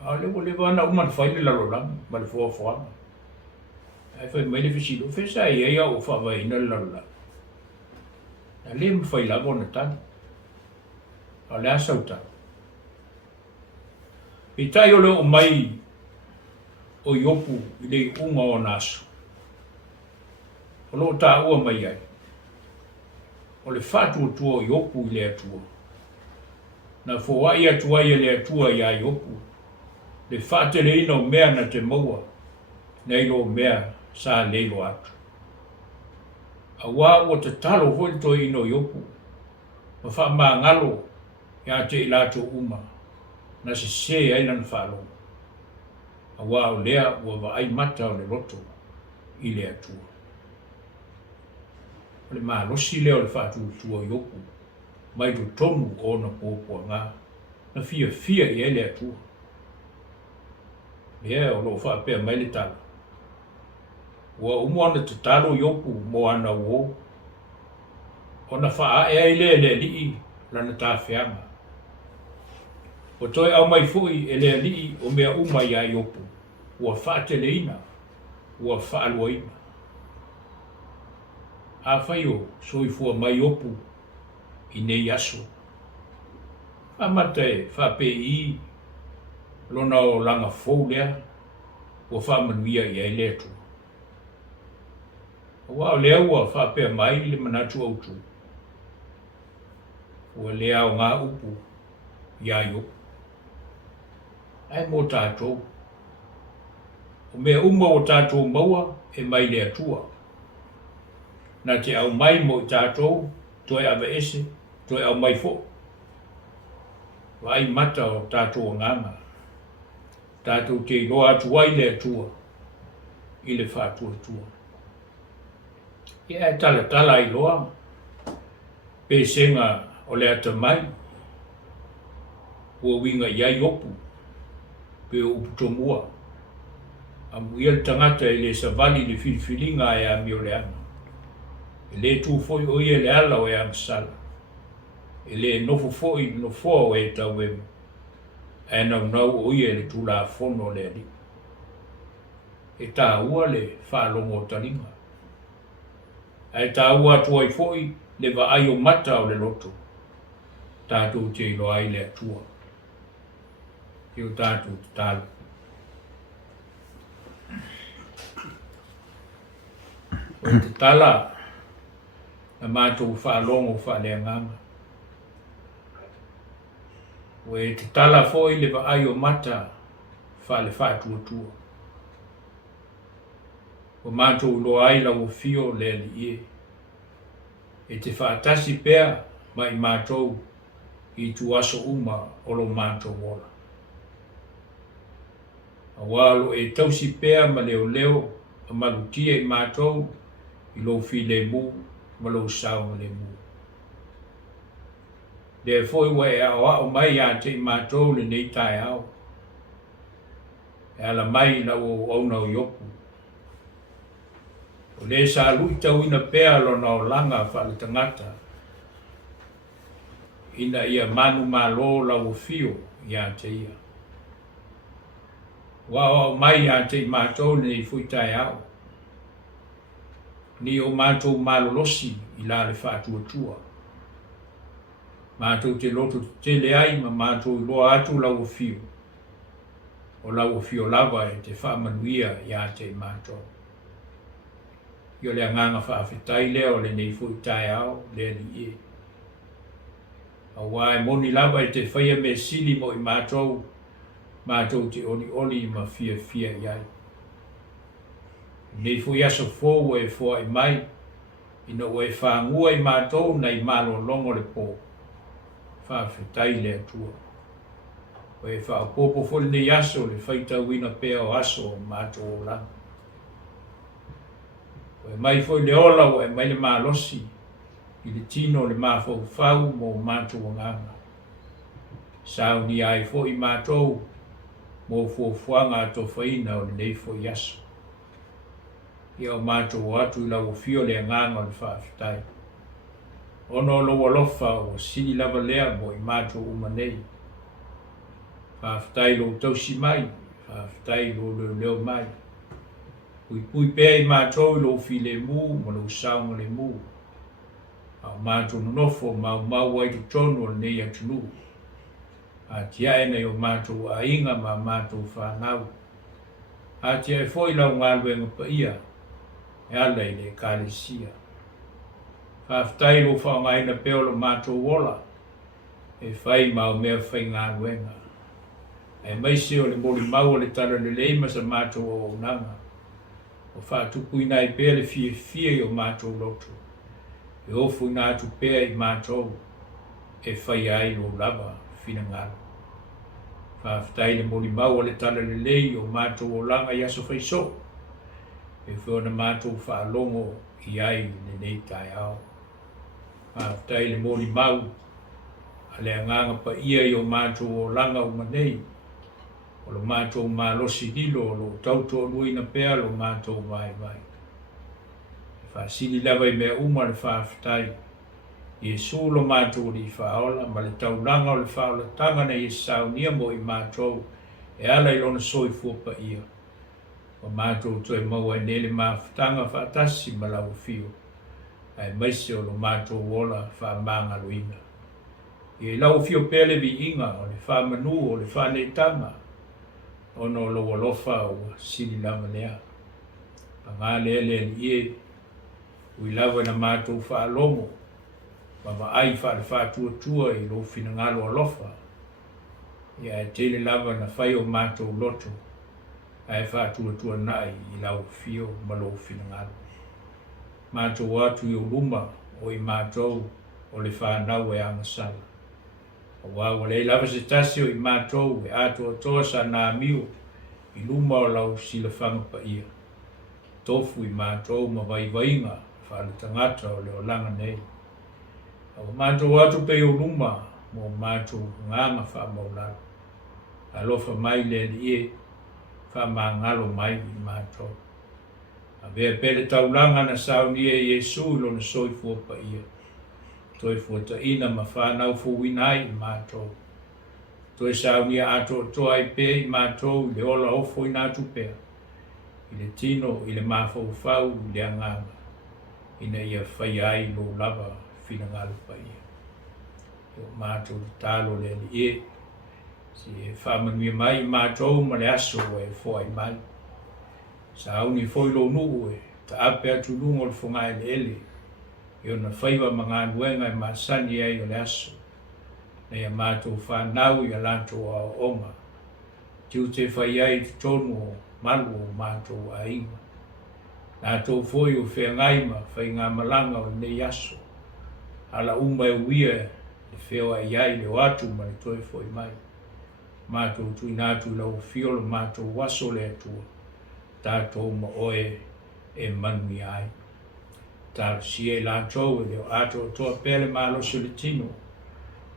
A le wana uman fai le lalo langi. Ma le fua fuanga. Ai fai mai le fesidi o fea sa e iai a o wha vai ina le lalo langi. Na le ma fai lavo na tani. A le asauta. I tai o le o mai o iopu i le unga o nasu. O lo ta ua mai ai. O le fatu o tua o iopu i le atua. Na fōai atua i le atua i a iopu. Le fate le ina o mea na te maua. Na ilo o mea sa leilo atu. A wā o te talo hoi to ino iopu. Ma wha maa ngalo. Ya te ilato uma na se aina na whalo. A wā o lea ua wa ai mata o le loto i le atua. O le maa losi leo le whatu tua i opu. Mai tu tomu o na pōpua ngā. Na fia i le atua. Lea o lo whapea mai le tala. Ua umuana te talo i opu mo ana uo. O na wha e le lii lana tā whianga. O toi au mai fui e lea lii o mea uma ia i opu. Ua whaate leina, ua whaalua ina. A whai o soifua mai opu i nei aso. Whamata e whape i lona o langa fau lea, ua whamanuia i ai letu. Ua o lea ua whapea mai le manatu autu. Ua lea o ngā upu i ai opu. Ai mō tātou. O mea uma o tātou maua e mai le atua. Nā te au mai mo tātou, toi Aufaipese, toi au mai fo. Wai mata o tātou nganga. Tātou te loa atuai le atua. I le whātua tua. Ia e tala i loa. Pēsenga o le ata mai. Ua winga iai opu. Pe o uputomua. A muia le tangata e le savali le filfilinga e a mi o le ana. E le tufue o ia le ala o e angsala. E le nofo foi no fo o e tau emu. E nau o ia le tula fono le ali. E tā ua le whaalongo talinga. E tā ua tua i foi le va ai o mata o le loto. Tātou te ilo ai le atua. Ki o tātou te talo. O te tala na mātou whaalongo whaaleanganga. O e te tala foi le va ai o mata whaale whaatuatua. O mātou lo ai la o fio le ali e. E te whaatasi pea mai mātou i tu aso uma o lo mātou wola. A walo e tausi pea ma leo a malutia i mātou i lo fi le mu ma lo sao ma le mu. Le foi wa e o mai a te i mātou le nei tai au. E ala mai na o auna o yoku. O le sa lui tau ina pea lo na o langa whale tangata. ina ia manu malo la ufio ia te ia. Wa mai ia te mātou ni fuitai au. Ni o mātou malolosi i la le whātua. Mātou te lotu te le ai ma mātou i loa atu la ufio. O la ufio lava e te whaamanuia ia te mātou. Io le anganga whaafetai leo le nei fuitai au le li e. A wai moni lava e te whaia me sili mo i mātou te oli ma fia iai. Nei fui aso fōu e fōa i mai, ina o e whāngua i mātou nei malo longo le pō. Whaafetai le atua. O e whaapopo fōle nei aso le whaita wina pēa o aso o mātou o langa. O e mai foi le ola o e mai le mālosi, i le tino le māwhau whau mō mātou o nganga. Sauni ai fo i mātou, mō fuafuanga ato whaina o le nei fo i aso. Ia o mātou atu i lau fio le nganga o le whaafetai. Ono lo walofa o sini lava lea mo i mātou umanei. Whaafetai lo tausi mai, whaafetai lo leo mai. Pui pēa i mātou i lo fi le mū, mo lo saunga le mū. Au mātou nonofo mau ai te tonu o nei atunu. A tia e nei o mātou a inga ma mātou whanau. A tia e foi lau ngāluenga pa ia, e ala i le Ekalesia. Whaafetai lo whaongaina peolo mātou wola, e whai mau mea whai ngāluenga. E maise o le mori mau o le tala le leima sa mātou o unanga. O whaatupu ina i pēa le fie o mātou lotu. E ofu ina atu pēa i mātou, e whai ai lo lava fina ngālu. Whaafetai le mori mau o le tala le lei o mātou o langa i aso Fiso. E whiona mātou whaalongo i ai le nei tai au. Whaafetai le mori mau, a le anganga pa ia i o mātou o langa o manei. O lo mātou mālosi dilo o lo tauto luina pēa lo mātou vai. Whaasili lava i mea uma le whaafetai. Iesu lo mātou li whaola, ma le taulanga o le whaola tanga na Saunia mo i mātou, e ala i lona soifua pa ia. O mātou toi maua e nele mawhatanga whaatasi ma lau fio. Ai maise o lo mātou wola whaamanga luina. I lau fio pele vi inga o le whaamanu o le whanetanga. Ono lo walofa o sili lava lea. A ngā lele li e, ui lava na mātou whaalomo. Mama ai whaatua i lo fina ngalo alofa. Ia e tele lava na whai o mātou lotu. Ai whaatua nai i lau fio ma lo fina ngalo. Mātou atu i o luma o i mātou o le whanau e angasala. O wawa le lava se tasi o i mātou e ato o toa sa nā miu i luma o lau sila whanga pa ia. Tofu i mātou ma vaivainga whaale tangata o le o langa nei. O mātou atu pe o luma mo mātou nganga wha maularo. Alofa mai le li e wha ngalo mai i mātou. A vea pele taulanga na Saunia i Iesu lo na soifua pa ia. Toi fuata ina ma whanau fuwinai i mātou. Toi Saunia ato toa i pē i mātou le ola ofo i nātu pēa. I le tino i le mawhau whau i le anganga. Ina ia whai ai lo lava fina ngalu pa ia. O mātou talo le li e. Si e whamanuia mai i mātou ma le aso e fōa i mai. Sa auni foi lo nugu e. Ta ape atu lungo le whungai le ele. Io na whaiwa mga nuenga i māsani ai o le aso. Nei a mātou whanau i a lanto a onga. Tiu te whai ai te tonu o malu o mātou a inga. Nā tō foi o whengaima whai ngā malanga o nei aso. Ala uma e uia le whewa i ai le o atu ma le toi foi mai. Mātou tui nātu lau fiolo mātou waso le atua. Tātou ma oe e manu i ai. Tālu si e lātou e leo ato o toa pele mālo se le tino.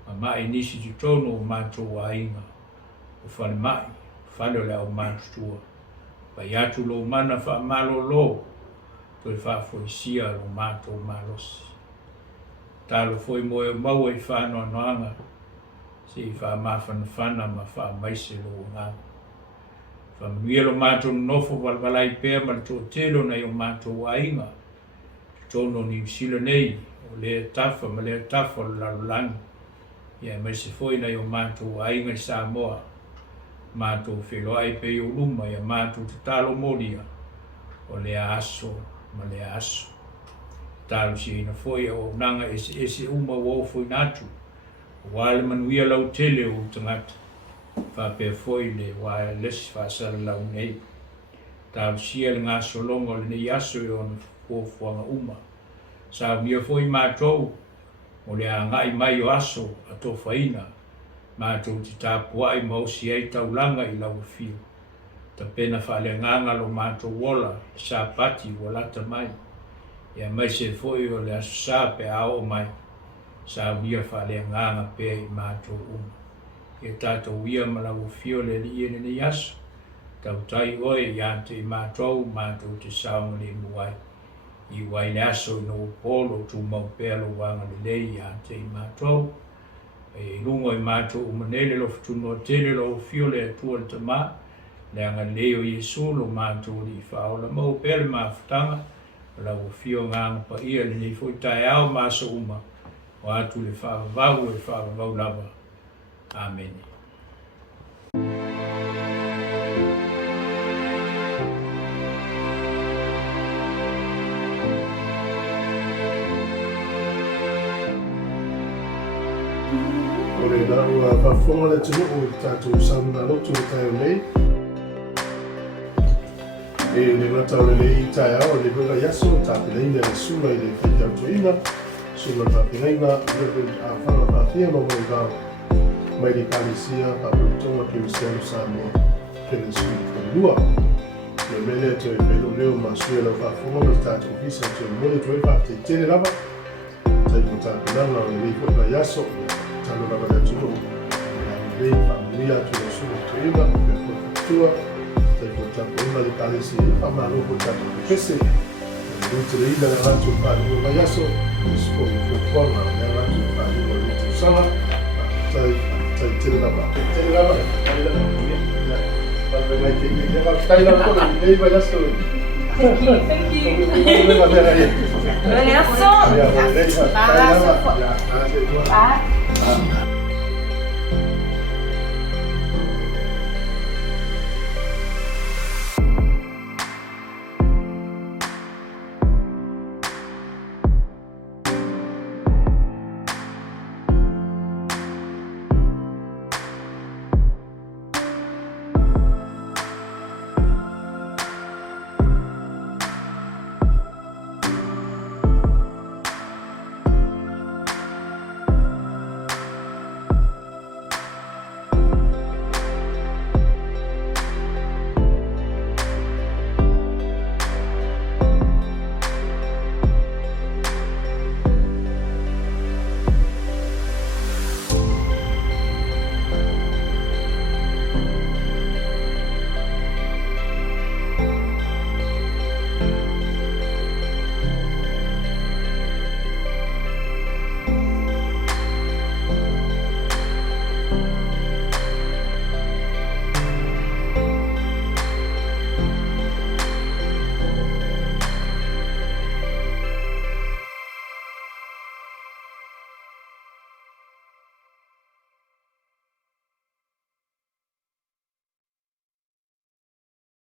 Ma mai nisi tu tono o mātou a inga. O whale mai, whale o leo mātua. Pai atu lo mana wha malo lo. Toi whafo i sia lo mātou mālosi. talo foi mo mau I whānoa noanga, si wha mawhanawhana ma wha maise lo ngā. Wha mnuia lo mātou nofo walwalai pēr ma tō telo nei o mātou ainga, tono ni sila nei, o lea tafa ma lea tafa o lalulangi. Ia maise foi nei o mātou ainga I Samoa, mātou wheloai pe o luma, ia mātou te talo moria, o lea aso ma lea aso. Talo si ina foi o nanga ese uma o foi natu. Wale manuia lau tele o tangata. Whape foi le wae lesi whaasara lau nei. Talo si ele ngā solonga le nei aso e ona fuanga uma. Sa mia foi mātou o le a ngai mai o aso a tō whaina. Mātou te tāpua I mausi ei taulanga I lau fio. Ta pena whale nganga lo mātou wola, sa pati walata mai. Ia mai se foi o le aso sa pe ao mai. Sa wia whale nganga pe I mātou Ia tātou wia malau fio le li ene ni aso. Tau tai oe ia te mātou te saunga le muai. I wai le aso no polo tu mau pēlo wanga le lei ia te mātou. E lungo I mātou umanele lo ftuno tele lo fio le atua le tamā. Le anga leo Yesu lo mātou li whaola mau pēle mawhtanga. Lau fio nganga pa ia le nei foi tai ao māsa uma. O atu le Faivalu e Faivalu lava. Amen. O le lau whawhonga le tunu o tātou sauna lotu o tai o nei. E le ngata o le lei tai ao le wera yaso tāpileinga le sula I le Faigalotu sula tāpileinga Reverend Faafia Maualaivao-Esera mai le Ekalesia Faapotopotoga Kerisiano Samoa pele Sekuini le mele te pelo leo masue lau whawhonga le tātou Fiso te mole toi whate tele lava tai ko tāpilanga o le lei wera yaso talo lava le tunu le familia tu le sula tuina pe kotua tai ko tāpilanga le Ekalesia whamalo ko Aufaipese Lotu le ila ratu whānua mai aso, isko I whukwanga, le ratu whānua le tusanga, tai tele lava. Tele lava, tele lava, whānua mai te ila, tai lava kona, nei mai aso. Thank you. Bye.